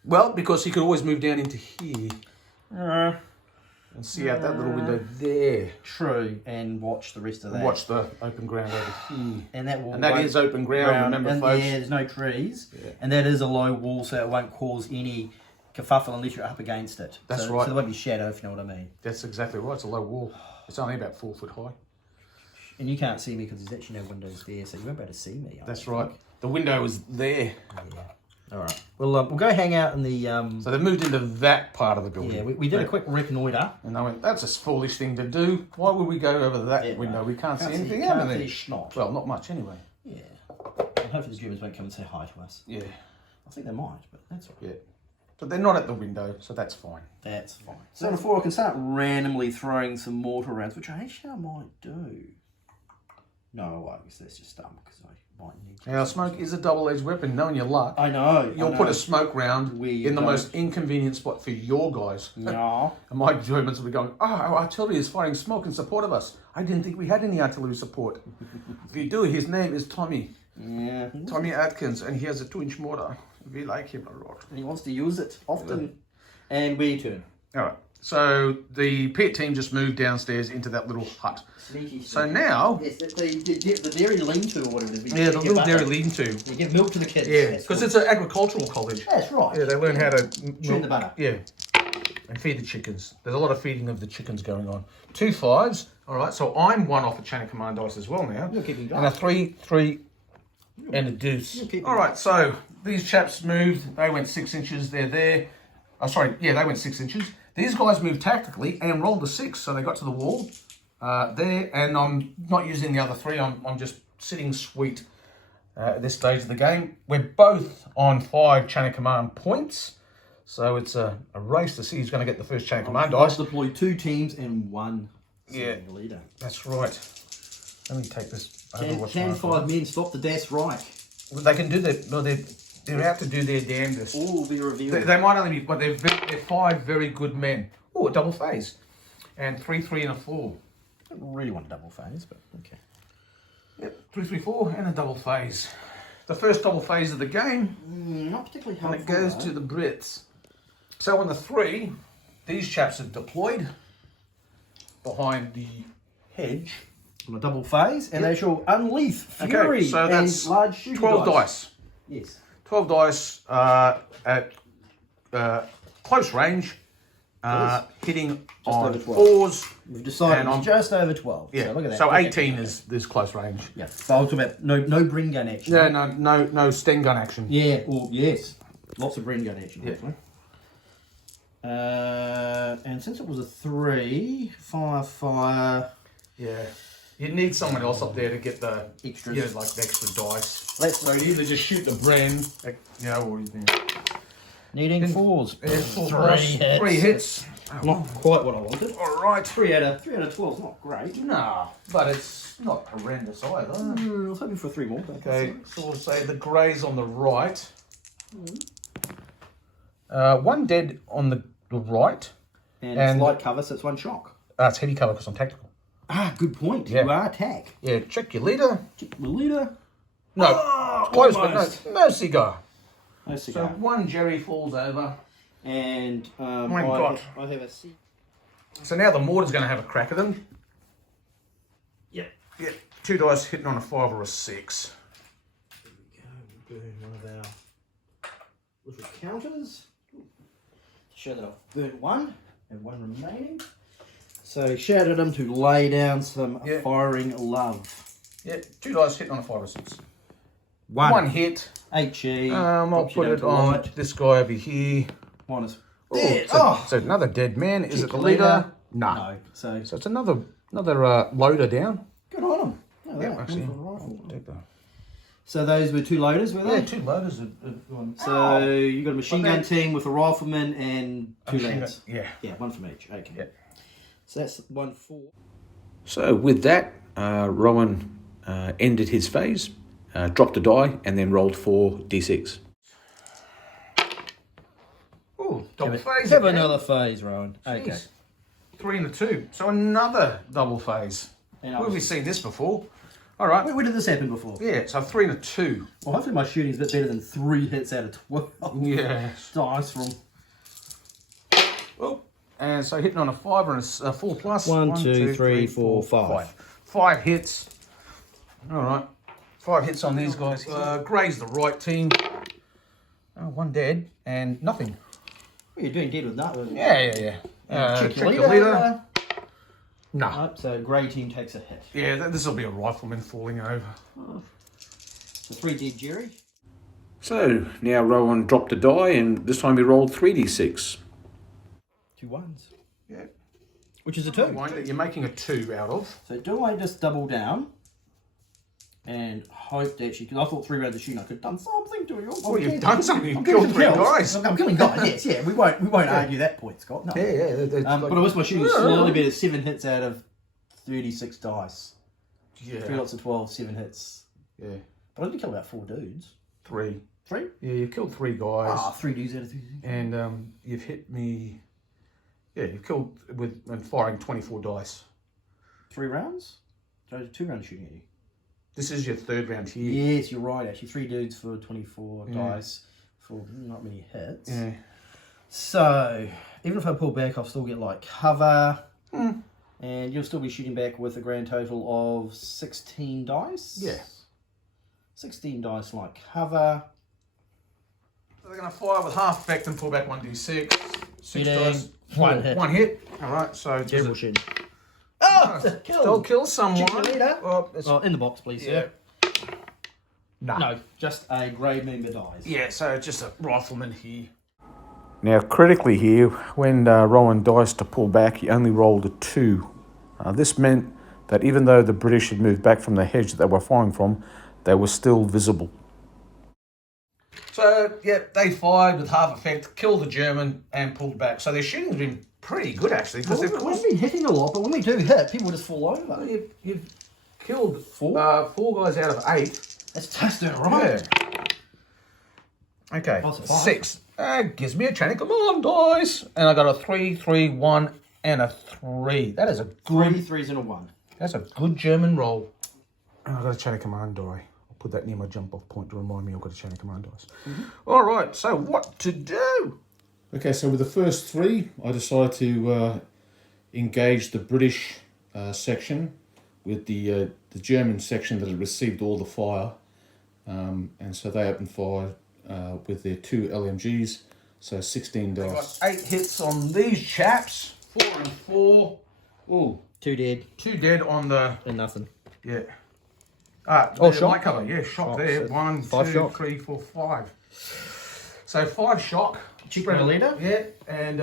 Well, because he could always move down into here and see out that little window there. True, and watch the rest of that. Watch the open ground over here. And that wall. And that is open ground, remember, and folks? Yeah, there's no trees. Yeah. And that is a low wall, so it won't cause any kerfuffle unless you're up against it. That's so, right. So there won't be shadow, if you know what I mean. That's exactly right. It's a low wall. It's only about 4 foot high. And you can't see me because there's actually no windows there, so you won't be able to see me. That's right. The window is there. Yeah. All right. Well, we'll go hang out in the. So they moved into that part of the building. Yeah, we did a quick reconnoitre. And they went, that's a foolish thing to do. Why would we go over that window? We can't see anything out of there. Schnot. Well, not much anyway. Yeah. And hopefully the Germans won't come and say hi to us. Yeah. I think they might, but that's all right. Yeah. But they're not at the window, so that's fine. That's fine. So before I can start randomly throwing some mortar rounds, which I actually might do. No, I won't, because that's just dumb, because I might need to. Now, smoke is a double-edged weapon, knowing your luck. I know. You'll put a smoke round We in the don't. most inconvenient spot for your guys. No. And my Germans will be going, oh, our artillery is firing smoke in support of us. I didn't think we had any artillery support. If you do, his name is Tommy. Yeah. Tommy Atkins, and he has a 2-inch mortar. We like him a lot. And he wants to use it often. And we turn. All right. So the pet team just moved downstairs into that little hut. Sneaky. So now... Yes, the dairy lean-to or whatever it is. Yeah, the little dairy lean-to. You give milk to the kids. Yeah, because it's an agricultural college. That's right. Yeah, they learn how to... Chew the butter. Yeah. And feed the chickens. There's a lot of feeding of the chickens going on. 2 5s. All right, so I'm 1 off a chain of command dice as well now. You're keeping And a going. 3, and a deuce. All right, so these chaps moved. They went 6 inches. They're there. Oh, sorry. Yeah, they went 6 inches. These guys moved tactically and rolled a 6, so they got to the wall there. And I'm not using the other 3. I'm just sitting sweet at this stage of the game. We're both on 5 chain of command points, so it's a race to see who's going to get the first chain of command dice. Deploy 2 teams and 1 leader. That's right. Let me take this. Can 5 men stop the Das Reich? They can do that. No, they're out to do their damnedest. All will be revealed. They might only be, but they're 5 very good men. Oh, a double phase. And 3, 3, and a 4. I don't really want a double phase, but okay. Yep, 3, 3, 4, and a double phase. The first double phase of the game. Not particularly helpful. And it goes to the Brits. So on the 3, these chaps are deployed behind the hedge. On a double phase, and they shall unleash fury Okay, so that's and large shooting 12 dice. Yes. 12 dice at close range, hitting on over 12. 4s. We've decided And it's I'm- just over 12. Yeah, So look at that. so Okay. 18 is close range. Yeah. So I'll talk about no Bren gun action. Yeah, no Sten gun action. Yeah, well, yes. Lots of Bren gun action, Yeah. hopefully. And since it was a 3, fire. Yeah. You need someone else up there to get the Extras. Yeah, like the extra dice. Let's you either just shoot the Bren, or you can. needing 4s. Yeah, 4 3 dice, hits. 3 hits. Not quite what I wanted. All right. 3 out of 12 is not great. No, but it's not horrendous either. I was hoping for 3 more. But Okay, so we'll say the greys on the right. 1 dead on the right. And it's light cover, so it's 1 shock. It's heavy cover because I'm tactical. Ah, good point. Yeah. You are attack. Yeah, check your leader. The leader. No, close, almost. but no cigar. No So cigar. 1 Jerry falls over. And My God. I have a C. So now the mortar's going to have a crack at them. Yep. Yep, 2 dice hitting on a 5 or a 6. There we go. Burn one of our little counters. To show that I've burned 1 and 1 remaining. So he shouted him to lay down some firing love. Yeah, 2 dice hitting on a 5 or 6. One hit. HE. I'll put it on this guy over here. Minus. Dead. So another dead man. Is it the leader? No. So it's another loader down. Good on him. Yeah, actually. So those were 2 loaders, were they? Yeah, 2 loaders. So you got a machine gun team with a rifleman and 2 lads. Yeah. Yeah, 1 from each. Okay. Yeah. So that's 1 4. So with that, Rowan ended his phase, dropped a die, and then rolled 4 d6. Oh, double phase. Have another phase, Rowan. Okay. Jeez. 3 and a 2. So another double phase. And Where have we seen this before? All right. Where did this happen before? Yeah, so 3 and a 2. Well, hopefully my shooting's a bit better than 3 hits out of 12. Yeah. Dice from... Oh, and so hitting on a 5 and a 4 plus. 1, 2, 3, 4, 5. 5 hits. All right. 5 hits on these guys. Gray's the right team. Oh, 1 dead and nothing. Well, you're doing dead with nothing. Yeah. Check Check your the leader. No. Nope, so grey team takes a hit. Yeah, this will be a rifleman falling over. So 3 dead Jerry. So now Rowan dropped a die, and this time he rolled 3d6. 2 ones. Yeah. Which is a 2. One that you're making a 2 out of. So do I just double down and hope that she... Because I thought 3 rounds of shooting I could have done something to you. Oh, you've done something. You've I'm killed killing 3 guys. I'm killing guys, yes, yeah. We won't argue that point, Scott. No. Yeah. But I wish my shooting was slowly better. 7 hits out of 36 dice. Yeah. 3 lots of 12, 7 hits. Yeah. But I did kill about 4 dudes. 3. 3? Yeah, you killed 3 guys. 3 dudes out of 3. And you've hit me. Yeah, you've killed and firing 24 dice. 3 rounds? So 2 rounds shooting at you. This is your 3rd round here. Yes, you're right, actually. 3 dudes for 24 dice for not many hits. Yeah. So, even if I pull back, I'll still get like cover. And you'll still be shooting back with a grand total of 16 dice. Yeah. 16 dice like cover. So they're going to fire with half effect and pull back 1d6. 6 Hitting. dice. 1 hit. 1 hit. Alright, so. Terrible shooting. Oh! Still kill someone. Check your leader. Oh, In the box, please, yeah. sir. No. No, just a grey member dies. Yeah, so just a rifleman here. Now critically here, when Rowan diced to pull back, he only rolled a 2. This meant that even though the British had moved back from the hedge that they were firing from, they were still visible. So, yeah, they fired with half effect, killed the German, and pulled back. So their shooting's been pretty good, actually. Because We've been hitting a lot, but when we do hit, people just fall over. You've killed 4 guys out of 8. That's testing, right? Yeah. Okay, What's a 5? 6. Gives me a training command dice. And I got a 3, 3, 1, and a 3. That is a 3 good... 3s and a 1. That's a good German roll. And I got a chain of command die. I'll put that near my jump off point to remind me I've got a chain of command dice. All right, so what to do? Okay, so with the first 3, I decided to engage the British section with the German section that had received all the fire. And so they opened fire with their 2 LMGs, so 16 I dice. got 8 hits on these chaps. 4 and 4. Ooh, 2 dead. 2 dead on the... And nothing. Yeah. Shot? Light cover. Yeah, shot there. So 1, 5 2, shock. 3, 4, 5. So 5 shock. Check the leader. Yeah, and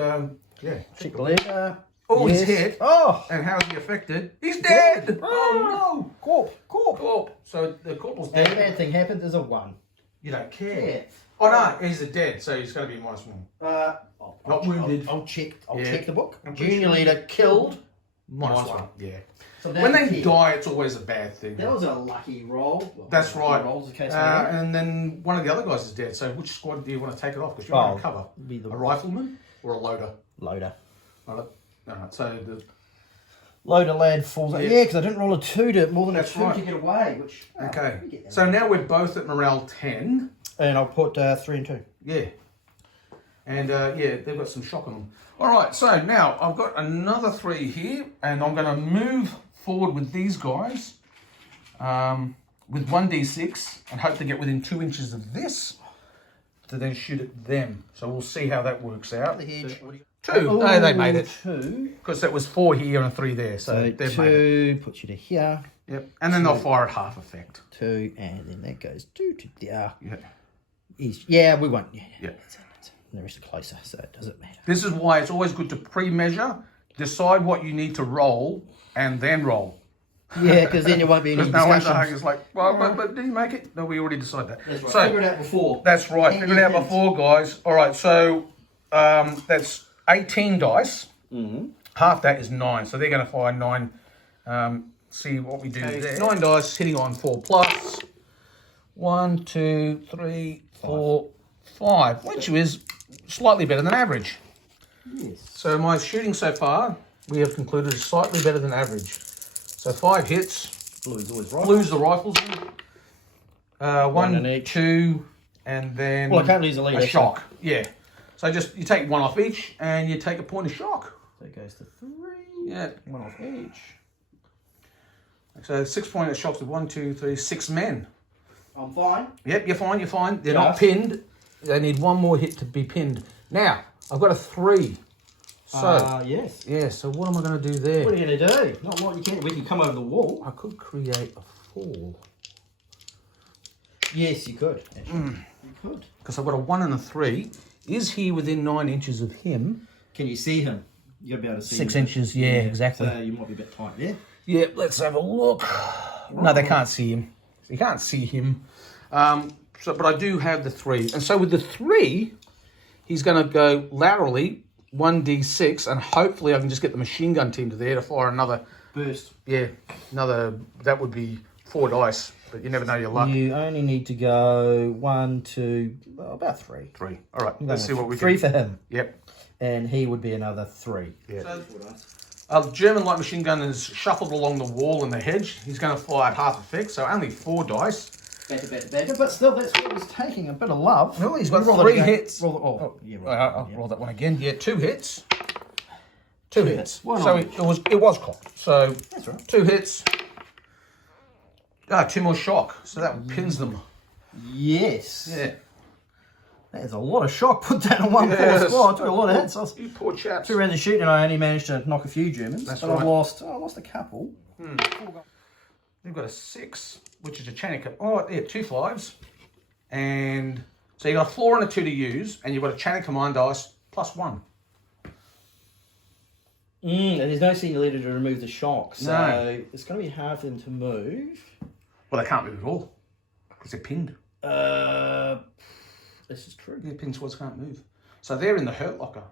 Check the leader. Oh, Yes. he's hit. Oh! And how is he affected? He's dead! Oh no! Corp. Corp. So the corporal's And a dead. bad thing happened, there's a 1. You don't care. Yeah. Oh no, he's dead, so he's going to be -1. Not wounded. I'll check Yeah. check the book. I'm pretty Junior sure. leader killed. -1. Yeah. So When they that's die, it's always a bad thing. that was a lucky roll. Well, That's right. Rolls the case. Uh, And then one of the other guys is dead. So which squad do you want to take it off? Because you're on cover. be the A rifleman or a loader? loader. All right. So Loader lad falls. Yeah, because I didn't roll a 2 to more than That's a 2 right. to get away. Which we okay. get that. So now we're both at morale 10. And I'll put 3 and 2. Yeah. And they've got some shock on them. All right, so now I've got another 3 here, and I'm going to move forward with these guys with 1d6 and hope to get within 2 inches of this to then shoot at them. So we'll see how that works out. The hedge. 2. No, they made it. 2. Because it was 4 here and 3 there. So, So they've made it. 2 puts you to here. Yep. And then they'll fire at half effect. 2, and then that goes 2 to there. Yeah. Yeah, we won't. Yeah. Yeah. And the rest are closer, so it doesn't matter. This is why it's always good to pre-measure, decide what you need to roll, and then roll. Yeah, because then there won't be any No one's discussions. it's like, well, but did you make it? No, we already decided that. That's right. So, Figure it out before. that's right. Figure it out Hint. before, guys. All right, so that's 18 dice. Mm-hmm. Half that is 9, so they're going to fire 9. See what we do there. 9 dice hitting on 4 plus. 1, 2, 3, 4, 5, which is slightly better than average. Yes. So my shooting so far, we have concluded is slightly better than average. So 5 hits. Blue's always right. Blues the rifles in. One in 1, each. 2, and then Well, I can't lose a lead. a shock. Yeah. So just you take 1 off each, and you take a point of shock. So it goes to 3. Yeah. 1 off each. So 6 point of shocks with 1, 2, 3, 6 men. I'm fine. Yep, you're fine. You're fine. They're Yeah. not pinned. They need 1 more hit to be pinned. Now I've got a 3. So yes. yeah. So what am I going to do there? What are you going to do? Not what you can. We can come over the wall. I could create a 4. Yes, you could. Actually. You could. Because I've got a 1 and a 3. Is he within 9 inches of him? Can you see him? You got to be able to see 6 him. inches, yeah, exactly. So you might be a bit tight there. Yeah, let's have a look. No, they can't see him. You can't see him. But I do have the 3. And so with the 3, he's going to go laterally 1d6, and hopefully I can just get the machine gun team to there to fire another. Burst. Yeah, that would be 4 dice, but you never know your luck. You only need to go 1, 2, well, about 3. 3. All right, let's see what we 3 can. for him. Yep. And he would be another 3. Yeah. So, A German light machine gun is shuffled along the wall in the hedge. He's going to fire at half effect, so only 4 dice. better. But still, that's what was taking a bit of love. Well, he's got Roll it 3 again. hits. Roll yeah, Right, I'll roll that one again. Yeah, 2 hits. 2 Two hits. hits. One So on it was cocked. So That's right. 2 hits. 2 more shock. So that pins them. Yes. Yeah. There's a lot of shock put down on one poor Yes. squad. I took a lot of hits. I was You poor chaps. 2 rounds of shooting and I only managed to knock a few Germans. That's but right. I lost a couple. You've got a 6, which is a chain of... Oh, yeah, 2 5s. And so you've got a 4 and a 2 to use, and you've got a chain of command dice plus 1. And there's no senior leader to remove the shock. So No. it's going to be hard for them to move. Well, they can't move at all because they're pinned. This is true. Yeah, pinned squads can't move. So they're in the hurt locker.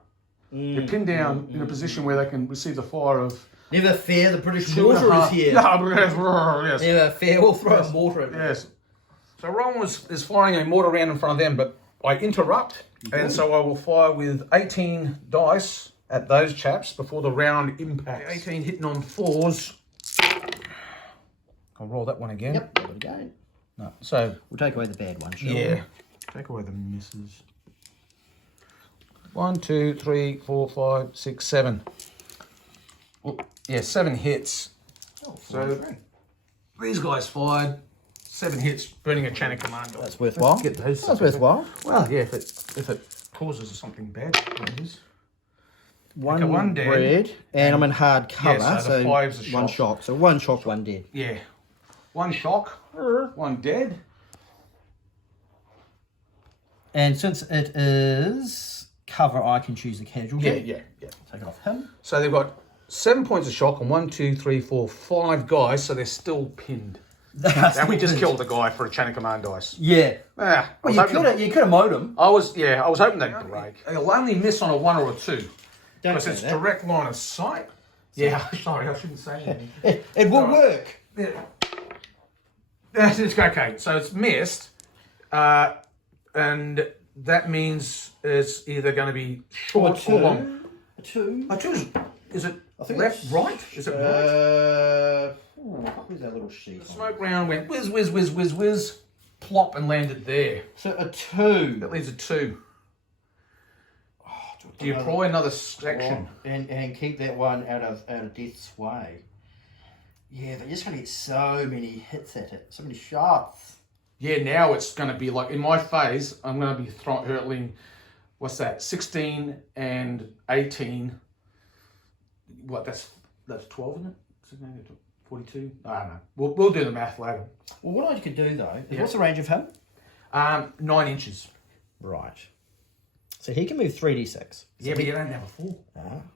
They're pinned down in a position where they can receive the fire of... Never fear, the British 2.5 mortar is here. No, yes. Never fear, we'll throw a mortar at them. Yes. So Ron is firing a mortar round in front of them, but I interrupt, and so I will fire with 18 dice at those chaps before the round impacts. 18 hitting on 4s. I'll roll that one again. Yep, roll it again. No, so We'll take away the bad one, shall yeah, take away the misses. 1, 2, 3, 4, 5, 6, 7. Well, yeah, 7 hits. we? So these guys fired 7 hits, burning a chain of command. That's worthwhile. Get those. That's worthwhile. Well, yeah, if it causes something bad, it is. One, one dead. red, and I'm in hard cover, Yeah, so the 5's a one shock. shock. So 1 shock, 1 dead. Yeah, 1 shock, 1 dead. And since it is cover, I can choose the casualty. Yeah. Take it off him. So they've got 7 points of shock on 1, 2, 3, 4, 5 guys, so they're still pinned. And we just killed the guy for a chain of command dice. Yeah. Ah, Well, you could have mowed him. I was hoping they'd break. They'll only miss on a 1 or a 2. Don't Because say it's that. direct line of sight. Yeah, sorry, I shouldn't say anything. It will work. Yeah. It's okay. So it's missed, and that means it's either going to be short or long. A 2. A 2 is it I think left, it's- right? Is it right? Where's that little sheet? Smoke round went whiz, whiz, whiz, whiz, whiz, plop, and landed there. So a 2. That leaves a 2. Do you pry another section? And keep that one out of death's way. Yeah, they're just going to get so many hits at it. So many shots. Yeah, now it's going to be like, in my phase, I'm going to be hurtling what's that? 16 and 18. What? That's 12, isn't it? 42. I don't know. We'll do the math later. Well, what I could do though is Yeah. what's the range of him? 9 inches. Right. So he can move 3d6. Yeah, but you don't have a 4.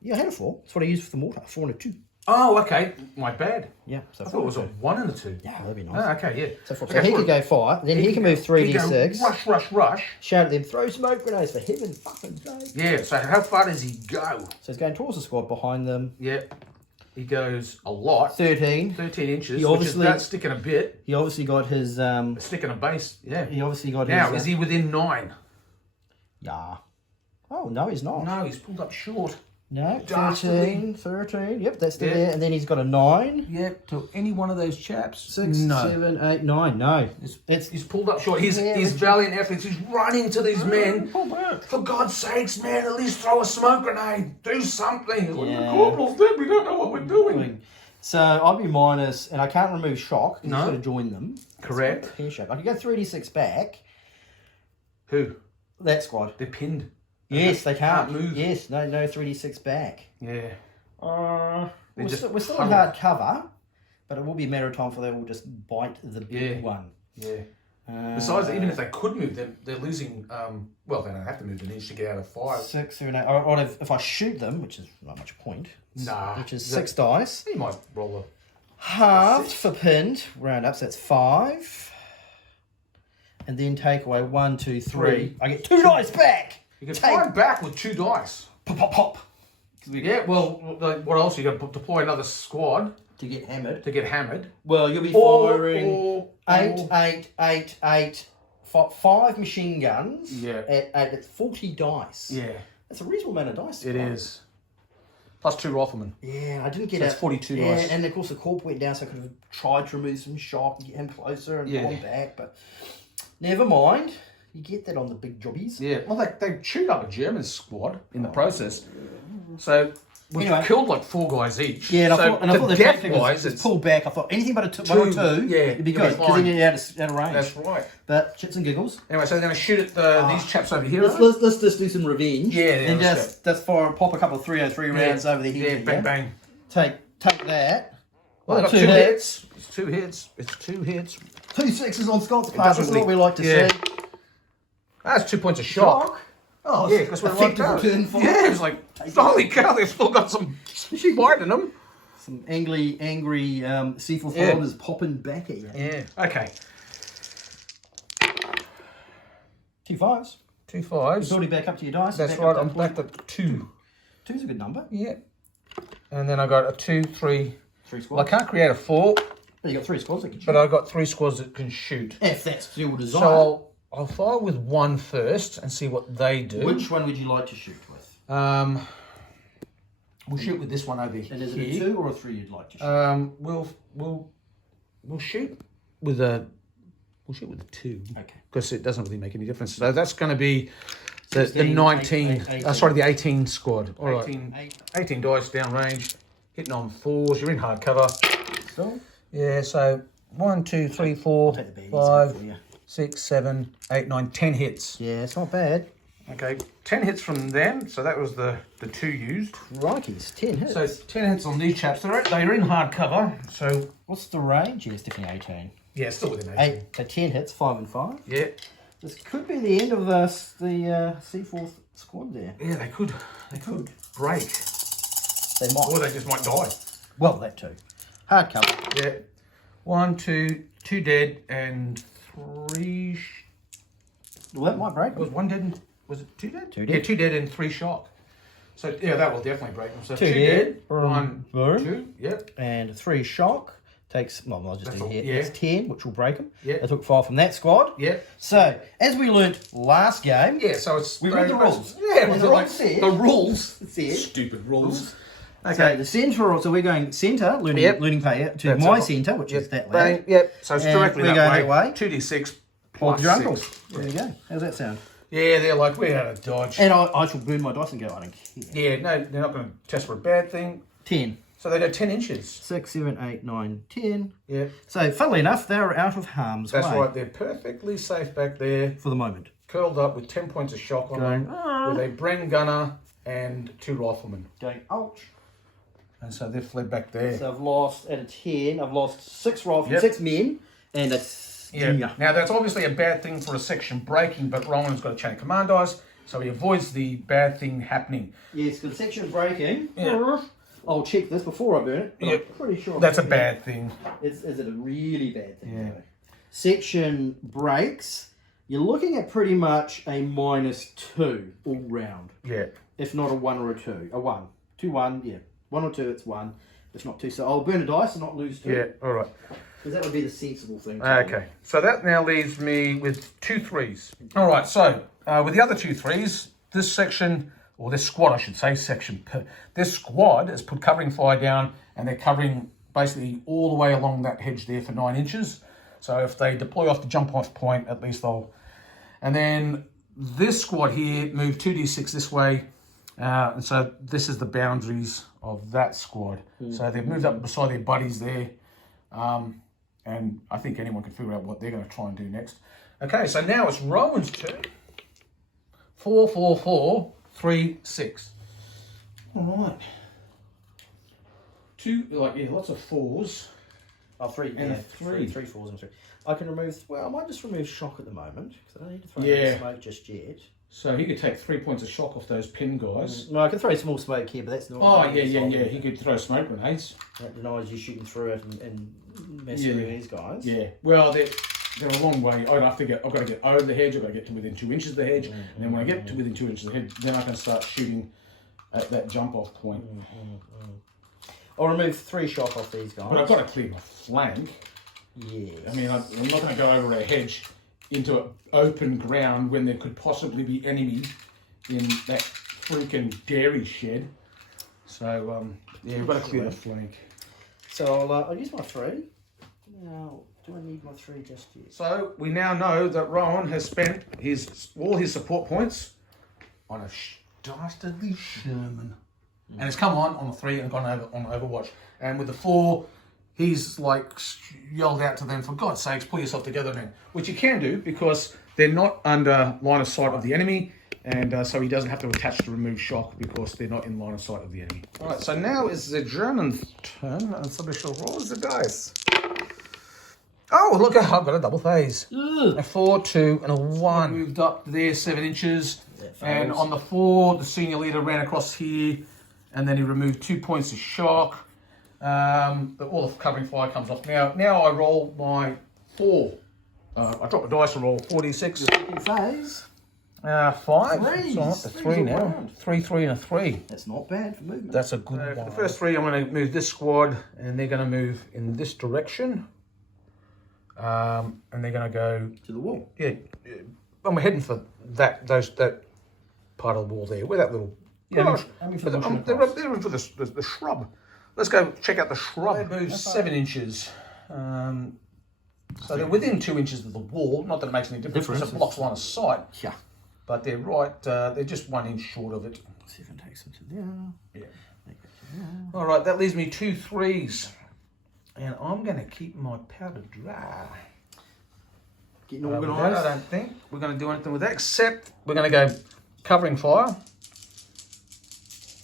Yeah, I had a 4. That's what I used for the mortar. 4 and a 2. Oh, okay. My bad. Yeah. So I 4 thought it was a and a 2. 1 and a 2. Yeah, that'd be nice. Oh, okay, yeah. So, Okay, he could go 5. Then he can move 3d6. Rush, rush, rush. Shout at them, throw smoke grenades for heaven's fucking sake. Yeah, so how far does he go? So he's going towards the squad behind them. Yeah, he goes a lot. 13. 13 inches, He which is obviously- that's sticking a bit. He obviously got his. Sticking a base, yeah. He obviously got Now, his. is he within 9? Yeah. Oh, no, he's not. No, he's pulled up short. No, Dastardly. 13. Yep, that's still Yeah. there. And then he's got a 9. Yeah, to any one of those chaps. 6, No. 7, 8, 9. No. It's He's pulled up short. His Yeah, his but- valiant efforts. He's running to these men. pull back. For God's sakes, man, at least throw a smoke grenade. Do something. It's like, Yeah. the corporal's dead. We don't know what we're doing. So I'll be minus, and I can't remove shock. He's No. got to join them. Correct. Hair shock. I could go 3d6 back. Who? That squad. They're pinned. Yes, they can't. move. Yes, no 3d6 back. Yeah. We're just still in huddled. hard cover, but it will be a matter of time for they will just bite the big Yeah. one. Yeah. Besides, even if they could move, they're losing. Well, they don't have to move an inch to get out of 5. 6, 7, 8. Or if I shoot them, which is not much point. Nah. Which is That- 6 dice. You might roll Halved for pinned. Round up, so that's 5. And then take away 1, 2, 3. I get 2 dice back. You can Take- fly back with 2 dice. Pop, pop, pop. Yeah, well, like, what else? You got to deploy another squad To get hammered. to get hammered. Well, you'll be Or- firing or- 8, 5 machine guns. Yeah. At 40 dice. Yeah, That's a reasonable amount of dice. it is. Plus 2 riflemen. Yeah, I didn't get So it's it. 42 yeah, dice. and of course the corp went down, so I could have tried to remove some shock and get him closer and Yeah. pull him back, but never mind. You get that on the big jobbies. Yeah, well, they chewed up a German squad in the process. So we've Anyway. killed like 4 guys each. Yeah, and so I thought the death tactic was wise, just it's pull back. I thought anything but a 1 or 2, yeah, it'd be you'll be good because fine. then you're out of range. That's right. But shits and giggles. Anyway, so they're going to shoot at these chaps over here. Let's just do some revenge. Yeah, and let's just pop a couple of 303 rounds over the Yeah, head. bang, bang. Take that. Well, they got 2 2 hits. hits. It's 2 hits. It's 2 hits. 2 6s on Scott's part. That's doesn't what we like to yeah. see. That's 2 points of shock. Oh, Yeah, because we're effective locked out. return for Yeah, it's like, holy cow, they've still got some bite in them. some angry C4 Yeah. followers popping back at you. Yeah. Okay. 2 5s. 2 5s. Building back up to your dice. That's back right, up I'm to back to 2. 2's a good number. Yeah. And then I got a 2, 3. 3 Well, I squads. can't create a 4, But you got 3 squads that can shoot. but I got 3 squads that can shoot. If that's your desire. So I'll fire with 1 first and see what they do. Which one would you like to shoot with? We'll shoot with this one over here. And is it a 2 or a 3 you'd like to shoot? We'll shoot with a 2. Okay. Because it doesn't really make any difference. So that's going to be the 16, 19. 18. Sorry, the 18 squad. All right. 8. 18 dice downrange, hitting on 4s. You're in hard cover. Still? Yeah. So 1, 2, 3, 4, Take the beanies 5, for you. 6, 7, 8, 9, 10 hits. Yeah, it's not bad. Okay, 10 hits from them. So that was the 2 used. Crikey's, 10 hits. So 10 hits on these chaps. They're in hard cover. So What's the range? Yeah, it's definitely 18. yeah, still within 18. 8, so 10 hits, 5 and 5. Yeah. This could be the end of the C4 squad there. Yeah, they could break, They might. or they just might die. Well, that too. Hard cover. Yeah. 1, 2, 2 dead and 3. Well, that might break. Was 1 dead? And, was it 2 dead? 2 dead. Yeah, 2 dead and 3 shock. So yeah, that will definitely break them. So 2 2 dead. dead, 1, Boom. 2. Yep. And 3 shock. Takes, well, I'll just That's do all, here. yeah. That's 10, which will break them. Yeah. I took 5 from that squad. Yep. So, as we learnt last game, Yeah. So it's We read the rules. Yeah, And it's the like rules said- the rules. said- Stupid rules. so the centre, so we're going centre, learning, Yep. learning player, to That's my it. centre, which is that Bang, lad. yep. So it's And directly we're that going way. that way. 2d6 Or plus with your uncle. 6. There you go. How's that sound? Yeah, they're like, we're out of dodge. And I shall burn my dice and go, I don't care. Yeah, no, they're not going to test for a bad thing. 10. So they go 10 inches. 6, 7, 8, 9, 10. Yeah, So, funnily enough, they're out of harm's that's way. right. They're perfectly safe back there. For the moment. curled up with 10 points of shock on them, with a Bren gunner and 2 riflemen. Going, ouch. And so they've fled back there. So I've lost, at a 10, I've lost 6 rifles, Yep. 6 men, and a junior. Now that's obviously a bad thing for a section breaking, but Rowan's got a chain of command dice, so he avoids the bad thing happening. Yes, because section breaking, Yeah. I'll check this before I burn it, but Yep. I'm pretty sure... That's a bad thing. Is it a really bad thing? Yeah. Though? Section breaks, you're looking at pretty much a -2 all round. Yeah. If not a 1 or a 2. A 1. 2, 1, yeah. 1 or 2, it's 1. If not 2. So I'll burn a dice and not lose 2. Yeah, all right. Because that would be the sensible thing to do. Okay, so that now leaves me with 2 3s. All right, so with the other 2 3s, this section, or this squad, I should say, this squad has put covering fire down, and they're covering basically all the way along that hedge there for 9 inches. So if they deploy off the jump off point, at least they'll... And then this squad here moved 2d6 this way, and so this is the boundaries of that squad. So they've moved up beside their buddies there. And I think anyone can figure out what they're going to try and do next. Okay, so now it's Rowan's turn. 4, 4, 4, 3, 6. All right. 2, lots of 4s. Oh, 3, And yeah. a 3. 3 4s and 3. I can remove, well, I might just remove shock at the moment, because I don't need to throw Yeah. any smoke just yet. So he could take 3 points of shock off those pin guys. No, I can throw small smoke here, but that's not... Oh, yeah. He could throw smoke grenades. That denies you shooting through it and massacring these guys. Yeah. Well, they're a long way. I've got to get over the hedge. I've got to get to within 2 inches of the hedge. And then when I get to within 2 inches of the hedge, then I can start shooting at that jump off point. I'll remove 3 shock off these guys. But I've got to clear my flank. Yes. I mean, I'm not going to go over a hedge into open ground when there could possibly be enemies in that freaking dairy shed. So, yeah, we've got to clear the flank. So I'll use my 3. Now, do I need my 3 just yet? So, we now know that Rowan has spent all his support points on a dastardly Sherman. And it's come on the 3 and gone over on Overwatch. And with the 4... he's yelled out to them, for God's sakes, pull yourself together, man. Which you can do because they're not under line of sight of the enemy, and so he doesn't have to attach to remove shock because they're not in line of sight of the enemy. All right, so now is the German turn, and somebody shall roll the dice. Oh, look, I've got a double phase. A 4, 2, and a 1. Moved up there 7 inches, and on the 4, the senior leader ran across here, and then he removed 2 points of shock. All the covering fire comes off. Now I roll my 4. I drop a dice and roll 4d6. Second phase. 5. Threes. So I'm up to 3 now. Round. 3, 3, and a 3. That's not bad for movement. That's a good one. For the first 3, I'm going to move this squad, and they're going to move in this direction. And they're going to go to the wall. Yeah, I'm heading for that part of the wall there. Where that little. Yeah, they're for the shrub. Let's go check out the shrub. They move 7 inches. So they're within 2 inches of the wall. Not that it makes any difference because it blocks line of sight. Yeah. But they're right, they're just 1 inch short of it. Let's see if it takes them to there. Yeah. All right, that leaves me 2 3s. And I'm going to keep my powder dry. Getting organised. I don't think we're going to do anything with that, except we're going to go covering fire.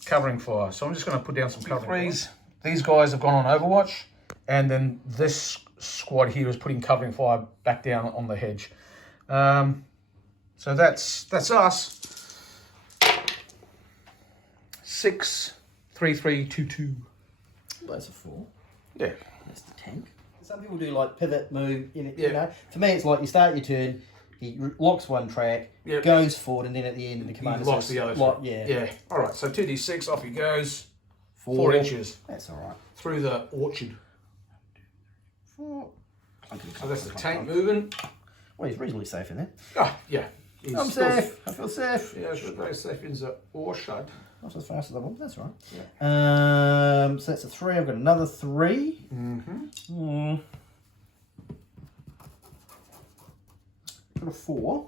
Covering fire. So I'm just going to put down some covering fire. These guys have gone on Overwatch, and then this squad here is putting covering fire back down on the hedge. So that's us. 6, 3, 3, 2, 2. Well, that's a 4. Yeah. That's the tank. Some people do like pivot, move. You know, for me, it's like you start your turn, he locks one track, goes forward, and then at the end, the commander locks the other track. Yeah. All right. So 2d6, off he goes. 4 inches. That's all right. Through the orchard. 4. So that's the tank moving. Well, he's reasonably safe in there. Ah, yeah. I'm safe. I feel safe. Yeah, it's very safe in the orchard. Not as fast as I want, but that's all right. Yeah. So that's a 3. I've got another 3. Got a 4.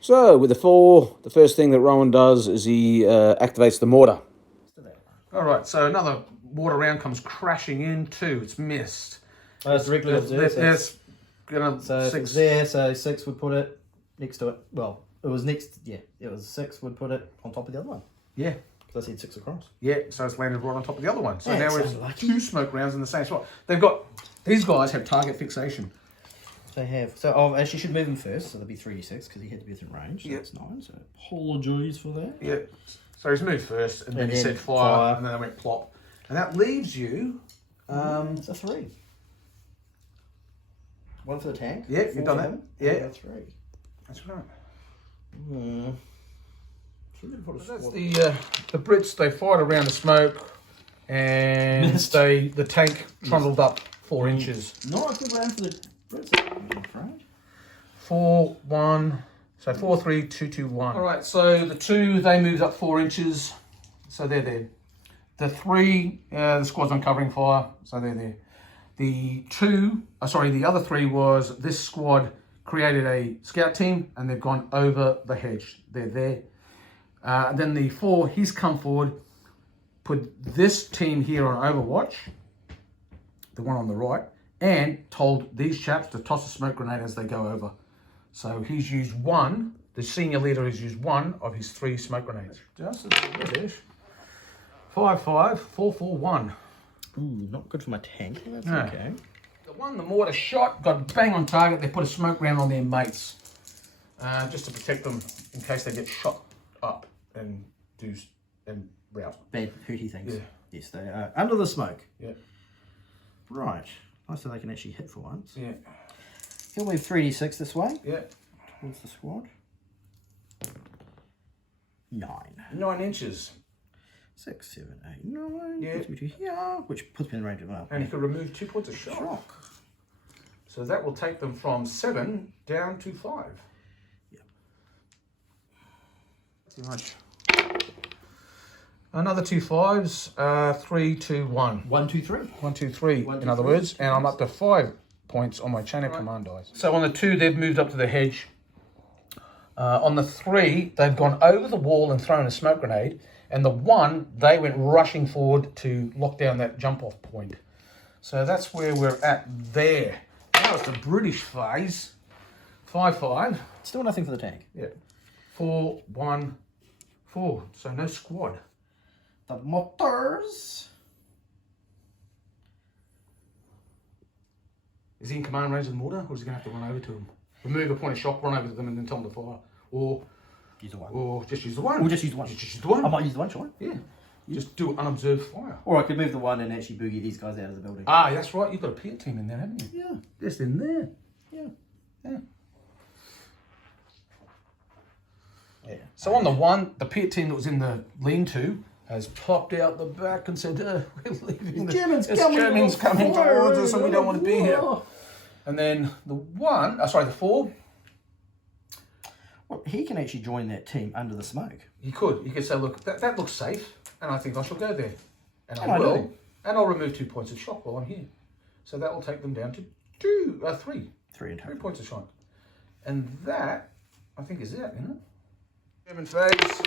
So with the 4, the first thing that Rowan does is he activates the mortar. All right, so another water round comes crashing in too. It's missed. It's directly observed. There's gonna So 6 it's there, so 6 would put it next to it. Well, it was next. Yeah, it was 6. Would put it on top of the other one. Yeah. Because I said 6 across. Yeah, so it's landed right on top of the other one. So Yeah, now it's we're unlucky. 2 smoke rounds in the same spot. These guys have target fixation. They have. So I actually should move him first. So there'll be 3d6 because he had to be within range. So Yeah. that's 9. So apologies for that. Yeah. So he's moved first, and then And he then said fire, fire. and then I went plop. And that leaves you... It's a 3. 1 for the tank. Yeah, 4 you've done for that. him, Yeah. and a 3. That's right. That's The Brits, they fired around the smoke, and Missed. the tank trundled up 4 inches. Not a good round for the Brits, I'm afraid. 4, 1, so 4, 3, 2, 2, 1. All right, so the 2, they moved up 4 inches, so they're there. The 3, the squad's on covering fire, so they're there. The other 3 was this squad created a scout team, and they've gone over the hedge. They're there. Then the 4, he's come forward, put this team here on Overwatch, the one on the right, and told these chaps to toss a smoke grenade as they go over. So he's used 1, the senior leader has used 1 of his 3 smoke grenades. Just as British. 5, 5, 4, 4, 1. Ooh, not good for my tank. But that's No. okay. The one the mortar shot, got bang on target, they put a smoke round on their mates. Just to protect them in case they get shot up and rout. Bad hurty things. Yeah. Yes, they are under the smoke. Yeah. Right. Nice that they can actually hit for once. Yeah. He'll move 3d6 this way Yeah. towards the squad. 9. 9 inches. 6, 7, 8, 9. Yeah. Puts me to here, which puts me in range of that. And you can remove 2 points of shock. Shock. So that will take them from 7 down to 5. Yep. Too much. Another 2 5s. 3, 2, 1. 1, 2, 3. 1, 2, 3. 1, 2, in other 3. words, and I'm up to 5 points on my chain of command dice. So on the 2, they've moved up to the hedge. On the 3, they've gone over the wall and thrown a smoke grenade. And the 1, they went rushing forward to lock down that jump-off point. So that's where we're at there. Now it's the British phase. 5, 5. Still nothing for the tank. Yeah. 4, 1, 4. So no squad. The motors. Is he in command range of the mortar, or is he going to have to run over to him? Remove a point of shock, run over to them, and then tell them to fire. Or Use the 1. just use the 1. We'll just use the 1. Just use the 1. I might use the 1, shall I? Yeah. Just do unobserved fire. Or I could move the 1 and actually boogie these guys out of the building. Ah, that's right. You've got a Pint team in there, haven't you? Yeah. Just in there. Yeah. Yeah. Yeah. So on the 1, the Pint team that was in the lean-to has popped out the back and said, we're leaving. Germans There's coming Germans coming towards us and we don't want to be here. Oh. And then the 4, Well, he can actually join that team under the smoke. he could. You could say, look, that looks safe, and I think I shall go there. And And I I will. do. And I'll remove 2 points of shock while I'm here. So that will take them down to 3. 3 in 3 total. points of shock. And that, I think, is it, isn't it? German phase.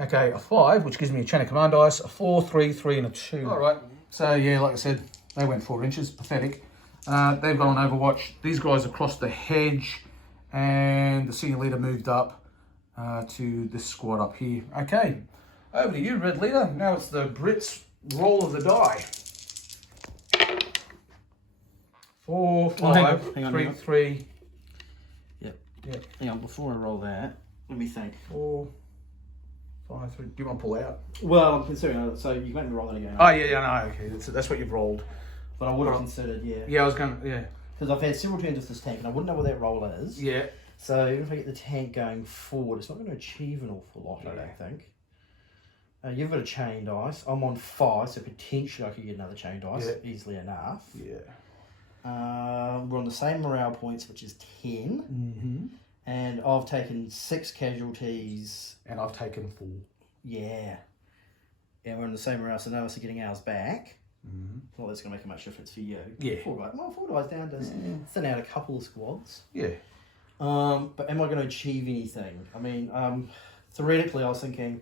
Okay, a 5, which gives me a chain of command dice, a 4, 3, 3, and a 2. All right. So, yeah, like I said, they went 4 inches. Pathetic. They've gone on Overwatch. These guys across the hedge, and the senior leader moved up to this squad up here. Okay, over to you, Red Leader. Now it's the Brits' roll of the die. 4, 5, hang on, 3, hang on. 3. Yep. Yep. Hang on, before I roll that, let me think. 4, 5, 3. Do you want to pull out? Well, I'm considering, so you make me roll that again. Oh, yeah, no, okay. That's what you've rolled. But I would have considered, yeah. Yeah, I was going to, yeah. Because I've had several turns with this tank and I wouldn't know what that roll is. Yeah. So even if I get the tank going forward, it's not going to achieve an awful lot, I Yeah. don't think. You've got a chain dice. I'm on 5, so potentially I could get another chain dice easily enough. Yeah. We're on the same morale points, which is 10. Mm-hmm. And I've taken 6 casualties. And I've taken 4. Yeah. Yeah, we're on the same morale, so none of us are getting ours back. Mm-hmm. Not that's going to make much difference for you. Yeah. 4 dice. Well, 4 dice down does thin out a couple of squads. Yeah. But am I going to achieve anything? I mean, theoretically, I was thinking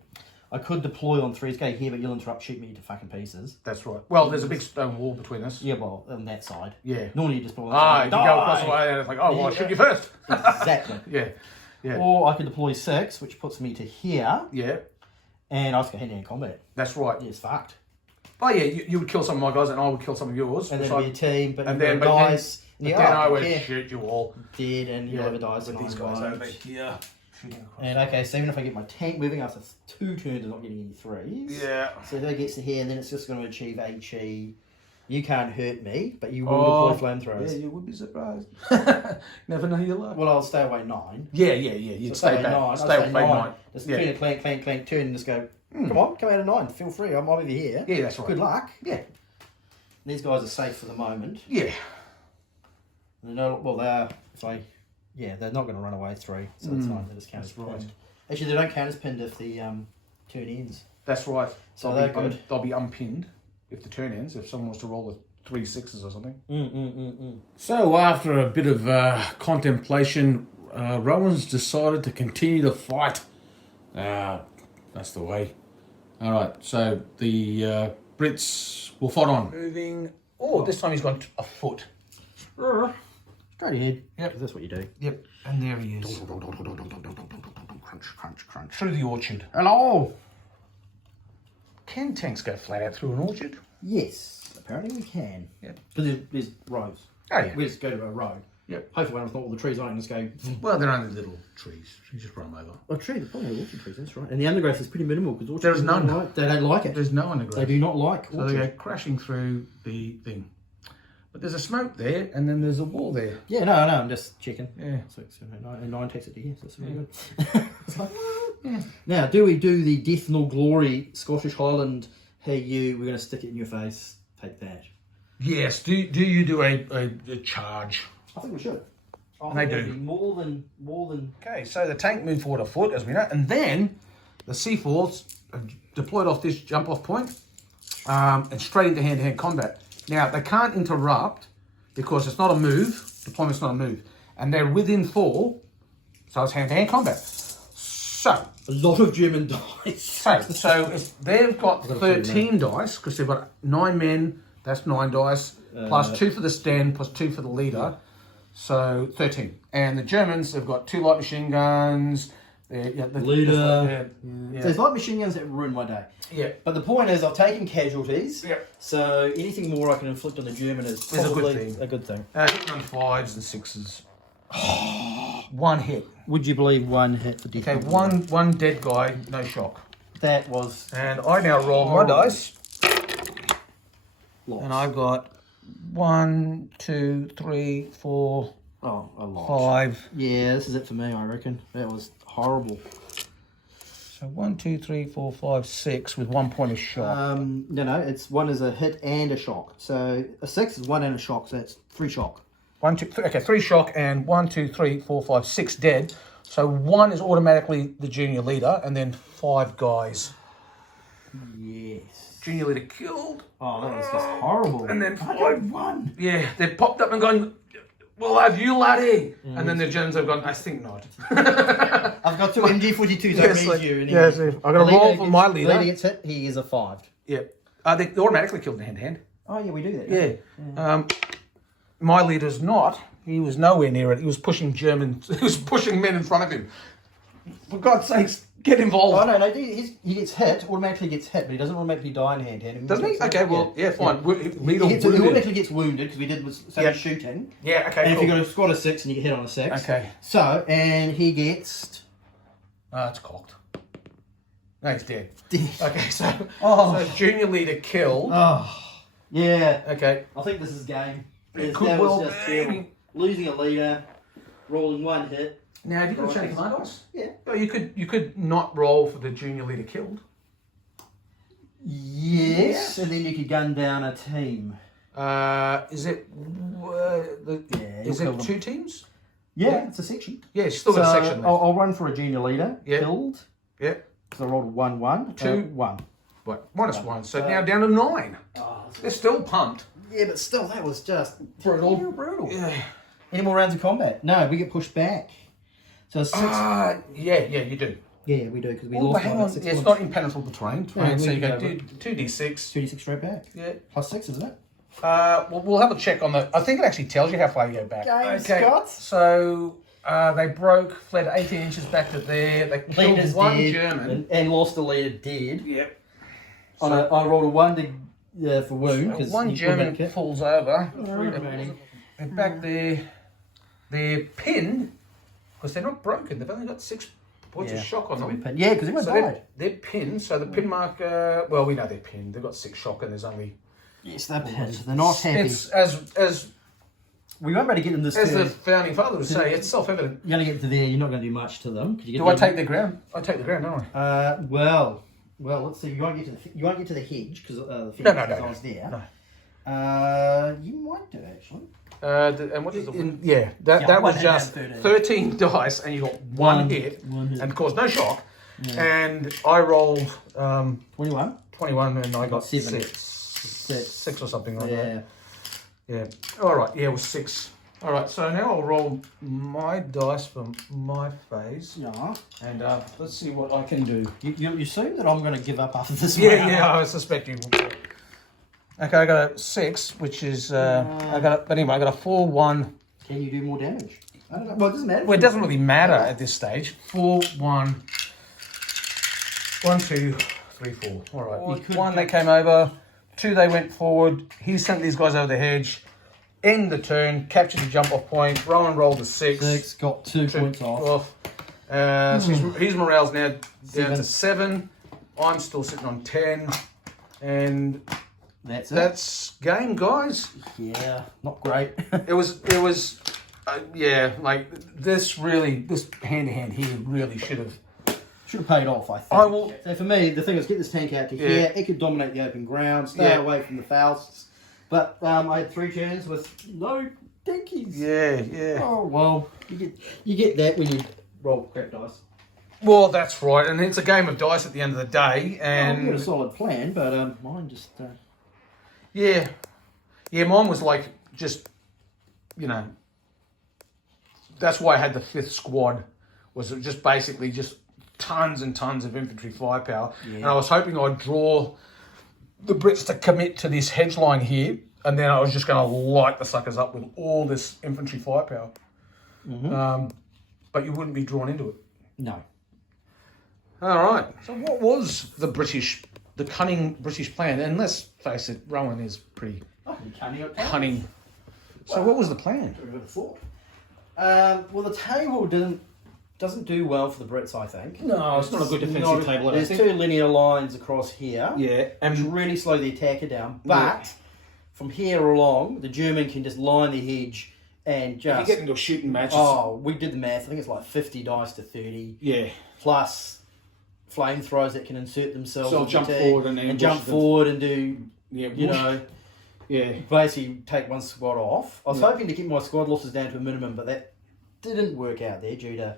I could deploy on 3s, go here, but you'll interrupt, shoot me to fucking pieces. That's right. Well, there's a big stone wall between us. Yeah, well, on that side. Yeah. Normally you just deploy on Ah, the you side. go across the way and it's like, oh, well, I'll shoot you first. Exactly. Yeah. Yeah. Or I could deploy 6, which puts me to here, Yeah. and I just go hand-to-hand combat. That's right. Yeah, it's fucked. Oh, yeah, you would kill some of my guys and I would kill some of yours. And then which it'd be a team, but and you then, guys... but then I would shoot you all. Dead, and you never dies. With these guys over here. And okay, so even if I get my tank moving after 2 turns, I'm not getting any 3s. Yeah. So if it gets to here, and then it's just going to achieve HE. You can't hurt me, but you will deploy flamethrowers. Yeah, you would be surprised. Never know your luck. Well, I'll stay away 9. Yeah. You'd So stay back. 9. Stay away 9. Just turn a clank, turn, and just go, come on, come out of 9. Feel free, I'm over here. Yeah, that's right. Good luck. Yeah. These guys are safe for the moment. Yeah. Well, they are, they're not going to run away 3, so it's fine. They just count as pinned. Actually, they don't count as pinned if the turn ends. That's right. So they're good. They'll be unpinned if the turn ends, if someone was to roll with 3 6s or something. So after a bit of contemplation, Rowan's decided to continue the fight. That's the way. All right, so the Brits will fight on. Moving. Oh, this time he's gone a foot. Straight ahead. Yep. 'Cause that's what you do. Yep, and there he is. Crunch. Through the orchard. Hello! Can tanks go flat out through an orchard? Yes, apparently we can. Yep. Because there's rows. Oh, yeah. We just go to a road. Yep. Hopefully when it's not all the trees on it and just go... Well, they're only little trees. You just run them over. Oh, tree, they're probably orchard trees, that's right. And the undergrowth is pretty minimal because orchards... There is none. They don't like it. There's no undergrowth. They do not like So orchard. they go crashing through the thing. But there's a smoke there, and then there's a wall there. Yeah, no, I'm just checking. Yeah. 6, 7, 8, 9, and 9 takes it to here, so that's really good. It's like, yeah. Now, do we do the Death Nor Glory Scottish Highland? Hey, you, we're going to stick it in your face. Take that. Yes. Do you do a charge? I think we should. And they do. More than. Okay, so the tank moved forward a foot, as we know, and then the C4s have deployed off this jump-off point and straight into hand-to-hand combat. Now, they can't interrupt because it's not a move. Deployment's not a move. And they're within 4, so it's hand-to-hand combat. So, A lot of German dice. so if they've got 13 dice, because they've got 9 men, that's 9 dice, plus 2 for the stand, plus 2 for the leader, so 13. And the Germans have got 2 light machine guns, Leader. So there's light machine guns that ruin my day. Yeah. But the point is, I've taken casualties. Yeah. So anything more I can inflict on the German is a good probably thing. a good thing. Hitting on 5s and 6s. 1 hit. Would you believe 1 hit for Death? Okay, one dead guy, no shock. That was And I now roll my dice. lost. And I've got 1, 2, 3, 4, a lot. 5. Yeah, this is it for me, I reckon. That was horrible. So 1, 2, 3, 4, 5, 6 with 1 point of shock. No, it's 1 is a hit and a shock. So a 6 is 1 and a shock, so that's 3 shock. 1, 2, 3, okay, 3 shock and 1, 2, 3, 4, 5, 6 dead. So 1 is automatically the junior leader, and then 5 guys. Yes. Junior leader killed. Oh, that was just horrible. And then I 5. got 1. Yeah, they've popped up and gone, we'll have you, laddie. And then the Germans have gone, I think not. I've got 2 MG42s. Yes, I like- raised you. And yes, I'm gonna roll for my leader. Leader gets hit. He is a 5. Yeah. They automatically killed in hand-to-hand. Oh yeah, we do that. Yeah. My leader's not. He was nowhere near it. He was pushing he was pushing men in front of him. For God's sakes, get involved. Oh no, he gets hit. Automatically gets hit, but he doesn't automatically die in hand. Doesn't he? Okay, well, yeah, fine. He automatically gets wounded because we did shooting. Yeah, okay, And cool. if you got a squad of 6 and you get hit on a 6. Okay. So, and he gets... It's cocked. No, he's dead. Dead. Okay, so, Oh. so junior leader killed. Oh, yeah. Okay. I think this is game. It That could was well just be. terrible. Losing a leader, rolling 1 hit. Now, have you got to change my dice? Yeah. Oh, you could not roll for the junior leader killed. Yes, and then you could gun down a team. Is it is you'll it kill 2 teams? Yeah, it's a section. Yeah, it's still So got a section left. I'll run for a junior leader. Yeah. Killed. Yeah. Because I rolled 1, 1. 2. 1. What? -1. So now down to 9. They're still pumped. Yeah, but still, that was just Brutal. brutal. Yeah. Any more rounds of combat? No, we get pushed back. So 6. Yeah, you do. Yeah, we do, because we Oh, lost hang one on. at 6 Yeah, it's points. not impenetrable terrain. Yeah, So we you go go 2d6. 2d6 straight back. Yeah. Plus 6, isn't it? We'll have a check on the. I think it actually tells you how far you go back. Game, Scott. So they fled 18 inches back to there. They killed Leader's one dead, German. and lost the leader dead. Yep. I rolled a 1 for wound. So 'cause one you German pulled that falls over. remaining. They're back there. They're pinned because they're not broken. They've only got 6 points of shock on them. Yeah, because everyone So died. they're pinned. So the pin marker. Well, we know they're pinned. They've got 6 shock, and there's only. Yes, they're pissed. They're not happy. It's as We won't be able to get them this the turn. founding father would say. It's self-evident. You're going to get to there, you're not going to do much to them. You get Do I take the ground? I take the ground, don't I? Well, let's see. You won't get to the hedge because the fence No. is there. No. You might do actually. And what is the that one was hit just and 13 dice, and you got one hit, one hit. and of course no shock. And I rolled 21. 21, and I got 7. 6 or something like Yeah. that. Yeah. All right. Yeah, it was 6. All right. So now I'll roll my dice for my phase, Yeah. and let's see what I can do. You assume that I'm going to give up after this round. Yeah. I suspect you will. Okay, I got a 6, which is I got a 4, 1. Can you do more damage? I don't know. Well, it doesn't matter. Well, it doesn't really matter at this stage. 4, 1, 1, 2, 3, 4. All right. Or you could 1, they came over. 2, they went forward. He sent these guys over the hedge. End the turn. Captured the jump off point. Rowan rolled a 6. 6, got 2 points off. So his morale's now down to 7. I'm still sitting on 10. And That's it. that's game, guys. Yeah, not great. It was like this hand-to-hand here really should have. Should have paid off, I think. I will. So for me, the thing is get this tank out to here. It could dominate the open ground, stay Yeah. away from the Fausts. But I had 3 turns with no dinkies. Yeah. Oh well, you get that when you roll crap dice. Well, that's right, and it's a game of dice at the end of the day, You and got a solid plan, but mine just. yeah, mine was like just, that's why I had the 5th squad. Was just basically just tons and tons of infantry firepower, and I was hoping I'd draw the Brits to commit to this hedge line here, and then I was just going to light the suckers up with all this infantry firepower. But you wouldn't be drawn into it. No. All right. So what was the cunning British plan? And let's face it, Rowan is pretty cunning. So what was the plan? Well, the table doesn't do well for the Brits, I think. No, it's not a good defensive table. There's 2 linear lines across here. Yeah, Which and really slow the attacker down. But from here along, the German can just line the hedge and if you just. get into a shooting match, We did the math. I think it's like 50 dice to 30. yeah, Plus flamethrowers that can insert themselves. So into jump the forward and jump ambush them. forward and do. yeah, You know, yeah, basically take one squad off. I was hoping to keep my squad losses down to a minimum, but that didn't work out there due to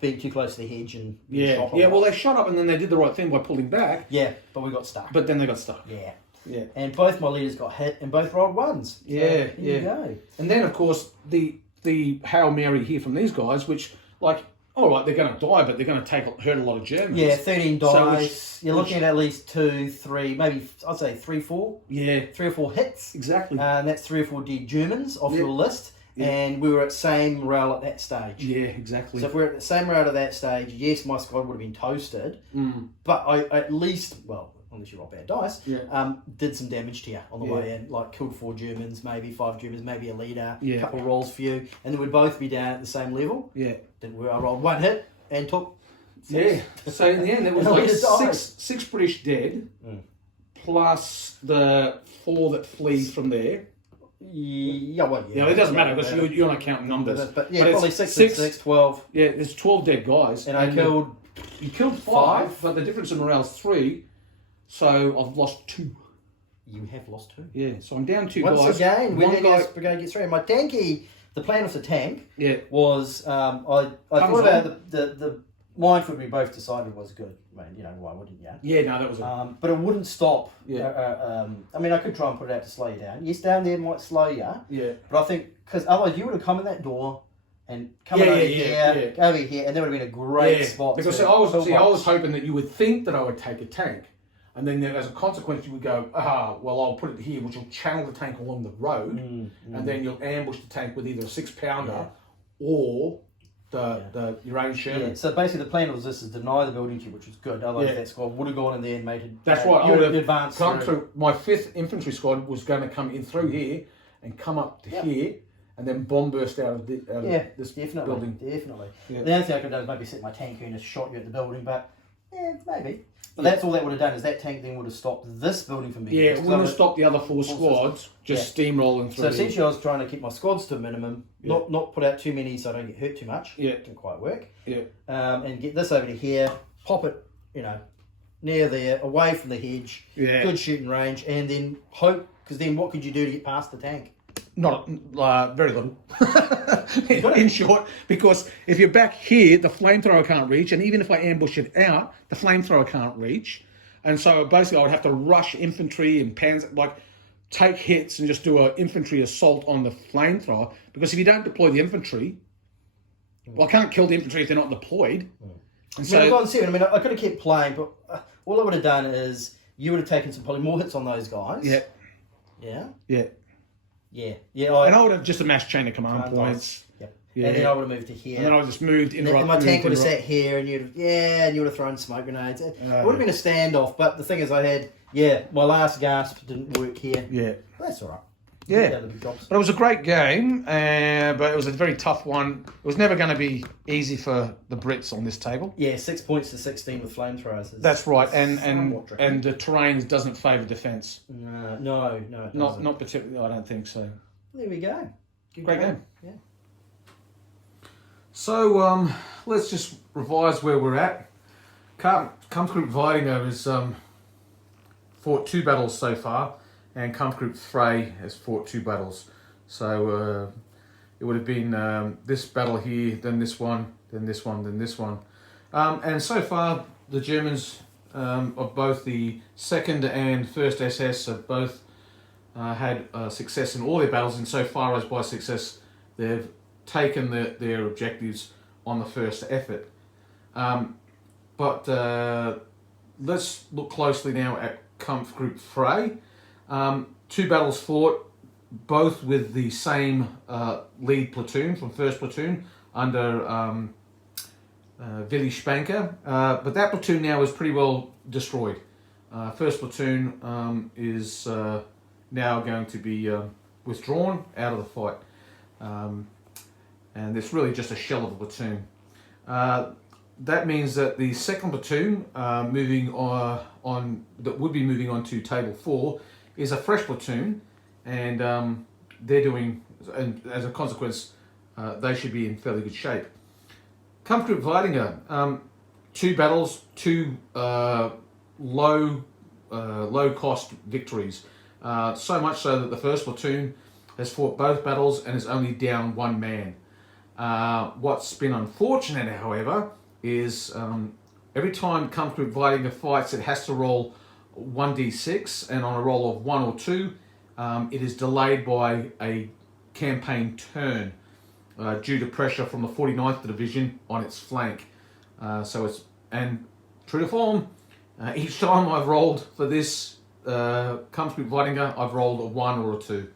being too close to the hedge and being shot a lot. Well, they shot up and then they did the right thing by pulling back, but we got stuck. but then they got stuck. Yeah. And both my leaders got hit and both rolled 1s. So Yeah, there you go. And then, of course, the Hail Mary here from these guys, which, like, all right, they're going to die, but they're going to hurt a lot of Germans. Yeah, 13 dice. So You're looking at least 2, 3, maybe I'd say 3, 4. Yeah, 3 or 4 hits. exactly. And that's 3 or 4 dead Germans off your list. Yeah. And we were at same morale at that stage. Yeah, exactly. So if we're at the same morale at that stage, yes, my squad would have been toasted. But I at least, well, unless you roll bad dice, did some damage to you on the way in. Like killed 4 Germans, maybe 5 Germans, maybe a leader, a couple of rolls for you. And then we'd both be down at the same level. Yeah. Then I rolled 1 hit and took 6. Yeah. So in the end, there was like six British dead, plus the 4 that flee from there. Yeah, it doesn't matter because you're not counting numbers. But it's probably 6, 12. Yeah, there's 12 dead guys. And I killed... You killed 5, but the difference in morale is 3. So I've lost 2. You have lost 2. Yeah, so I'm down 2 Once guys. again, One guy brigade gets 3. My tanky, the plan of the tank Yeah. was, I thought about the minefield we both decided was good. I mean, why wouldn't you? Yeah, no, that was But it wouldn't stop. Yeah. I mean, I could try and put it out to slow you down. Yes, down there might slow you. Yeah. But I think, because otherwise you would have come in that door, and coming over here, over here, and that would have been a great spot. Because to I was hoping that you would think that I would take a tank, and then as a consequence you would go, well, I'll put it here, which will channel the tank along the road, and then you'll ambush the tank with either a 6-pounder or your own Sherman. Yeah, so basically the plan was this: is deny the building to you, which was good. Otherwise that squad would have gone in there and made it. That's right. I would have advanced come through. My 5th infantry squad was going to come in through here and come up to here, and then bomb burst out of, this building. Definitely. The only thing I could do is maybe set my tank here and just shot you at the building, but maybe. But that's all that would have done, is that tank then would have stopped this building from being it would have stopped the other 4 squads just steamrolling through. So essentially I was trying to keep my squads to a minimum, not put out too many so I don't get hurt too much. Didn't quite work. And get this over to here, pop it, near there, away from the hedge, good shooting range, and then hope, because then what could you do to get past the tank? Not very little, in short, because if you're back here, the flamethrower can't reach, and even if I ambush it out, the flamethrower can't reach, and so basically I would have to rush infantry and take hits and just do an infantry assault on the flamethrower, because if you don't deploy the infantry, I can't kill the infantry if they're not deployed. And I could have kept playing, but all I would have done is you would have taken probably more hits on those guys. And I would have just a mass chain of command points. And then I would have moved to here. And then I just moved, and my tank would have sat here, and you would have thrown smoke grenades. It would have been a standoff, but the thing is, I had my last gasp didn't work here. But that's all right. But it was a great game, but it was a very tough one. It was never going to be easy for the Brits on this table. 6 points to 16 with flamethrowers. That's right, and the terrain doesn't favour defence. No, not particularly. I don't think so. There we go. Great game. Yeah. So let's just revise where we're at. Kampfgruppe Weidinger has fought 2 battles so far, and Kampfgruppe Frey has fought 2 battles. So it would have been this battle here, then this one, then this one, then this one. And so far, the Germans of both the 2nd and 1st SS have both had success in all their battles, insofar as by success they've taken their objectives on the first effort. But let's look closely now at Kampfgruppe Frey. 2 battles fought, both with the same lead platoon from 1st Platoon under Willy Spanker, but that platoon now is pretty well destroyed. 1st Platoon is now going to be withdrawn out of the fight, and it's really just a shell of a platoon. That means that the 2nd Platoon moving on that would be moving on to Table 4 is a fresh platoon, and they're doing, and as a consequence, they should be in fairly good shape. Kampfgruppe Weidinger, 2 battles, 2 low cost victories. So much so that the 1st Platoon has fought both battles and is only down 1 man. What's been unfortunate, however, is every time Kampfgruppe Weidinger fights, it has to roll 1d6, and on a roll of 1 or 2, it is delayed by a campaign turn due to pressure from the 49th Division on its flank. And true to form, each time I've rolled for this Kampfgruppe Weidinger, I've rolled a 1 or a 2.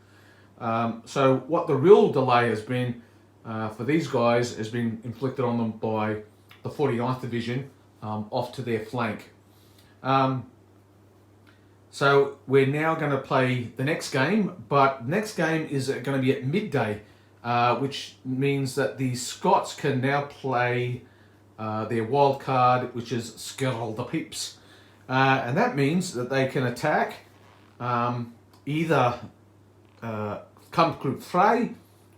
So what the real delay has been for these guys has been inflicted on them by the 49th Division off to their flank. So we're now going to play the next game, but the next game is going to be at midday, which means that the Scots can now play their wild card, which is Skirl the Peeps. And that means that they can attack either Kampfgruppe Frey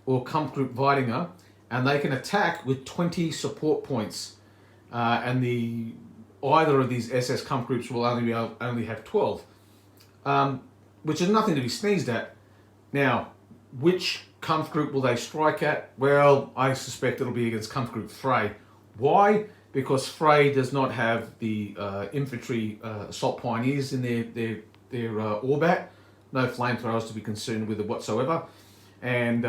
or Kampfgruppe Weidinger, and they can attack with 20 support points. And either of these SS Kampfgruppes will only have 12. Which is nothing to be sneezed at. Now, which Kampfgruppe will they strike at? Well, I suspect it'll be against Kampfgruppe Frey. Why? Because Frey does not have the infantry assault pioneers in their orbat. No flamethrowers to be concerned with it whatsoever. And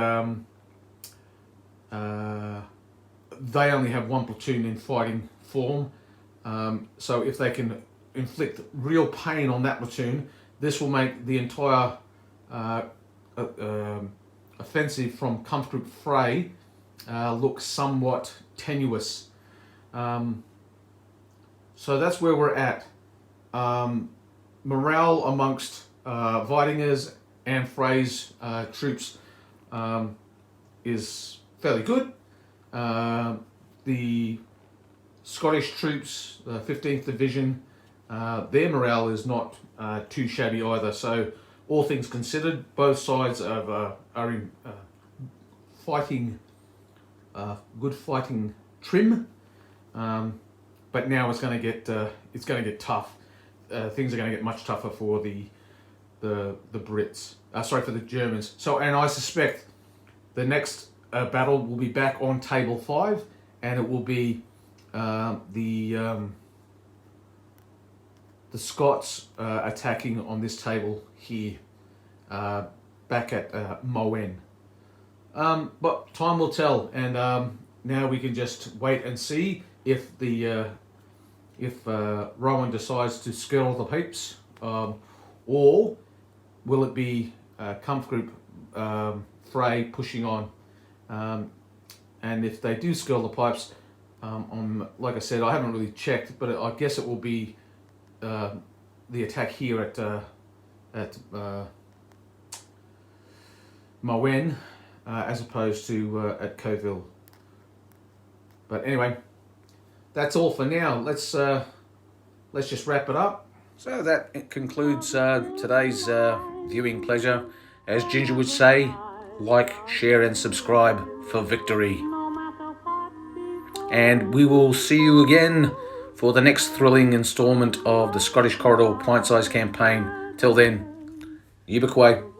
they only have one platoon in fighting form. So if they can inflict real pain on that platoon, this will make the entire offensive from Kampf Group Frey look somewhat tenuous. So that's where we're at. Morale amongst Weidinger's and Frey's troops is fairly good. The Scottish troops, the 15th Division, their morale is not too shabby either. So all things considered, both sides are in fighting, good fighting trim. But now it's going to get tough. Things are going to get much tougher for the Brits. Sorry, for the Germans. So, and I suspect the next battle will be back on table 5, and it will be the Scots attacking on this table here, back at Moen. But time will tell, and now we can just wait and see if Rowan decides to skirl the pipes, or will it be Kampf Group Frey pushing on? And if they do skirl the pipes, like I said, I haven't really checked, but I guess it will be the attack here at Moen, as opposed to at Colleville. But anyway, that's all for now. Let's just wrap it up. So that concludes today's viewing pleasure. As Ginger would say, like, share and subscribe for victory. And we will see you again for the next thrilling instalment of the Scottish Corridor Pint-Size campaign. Till then, Yibakway.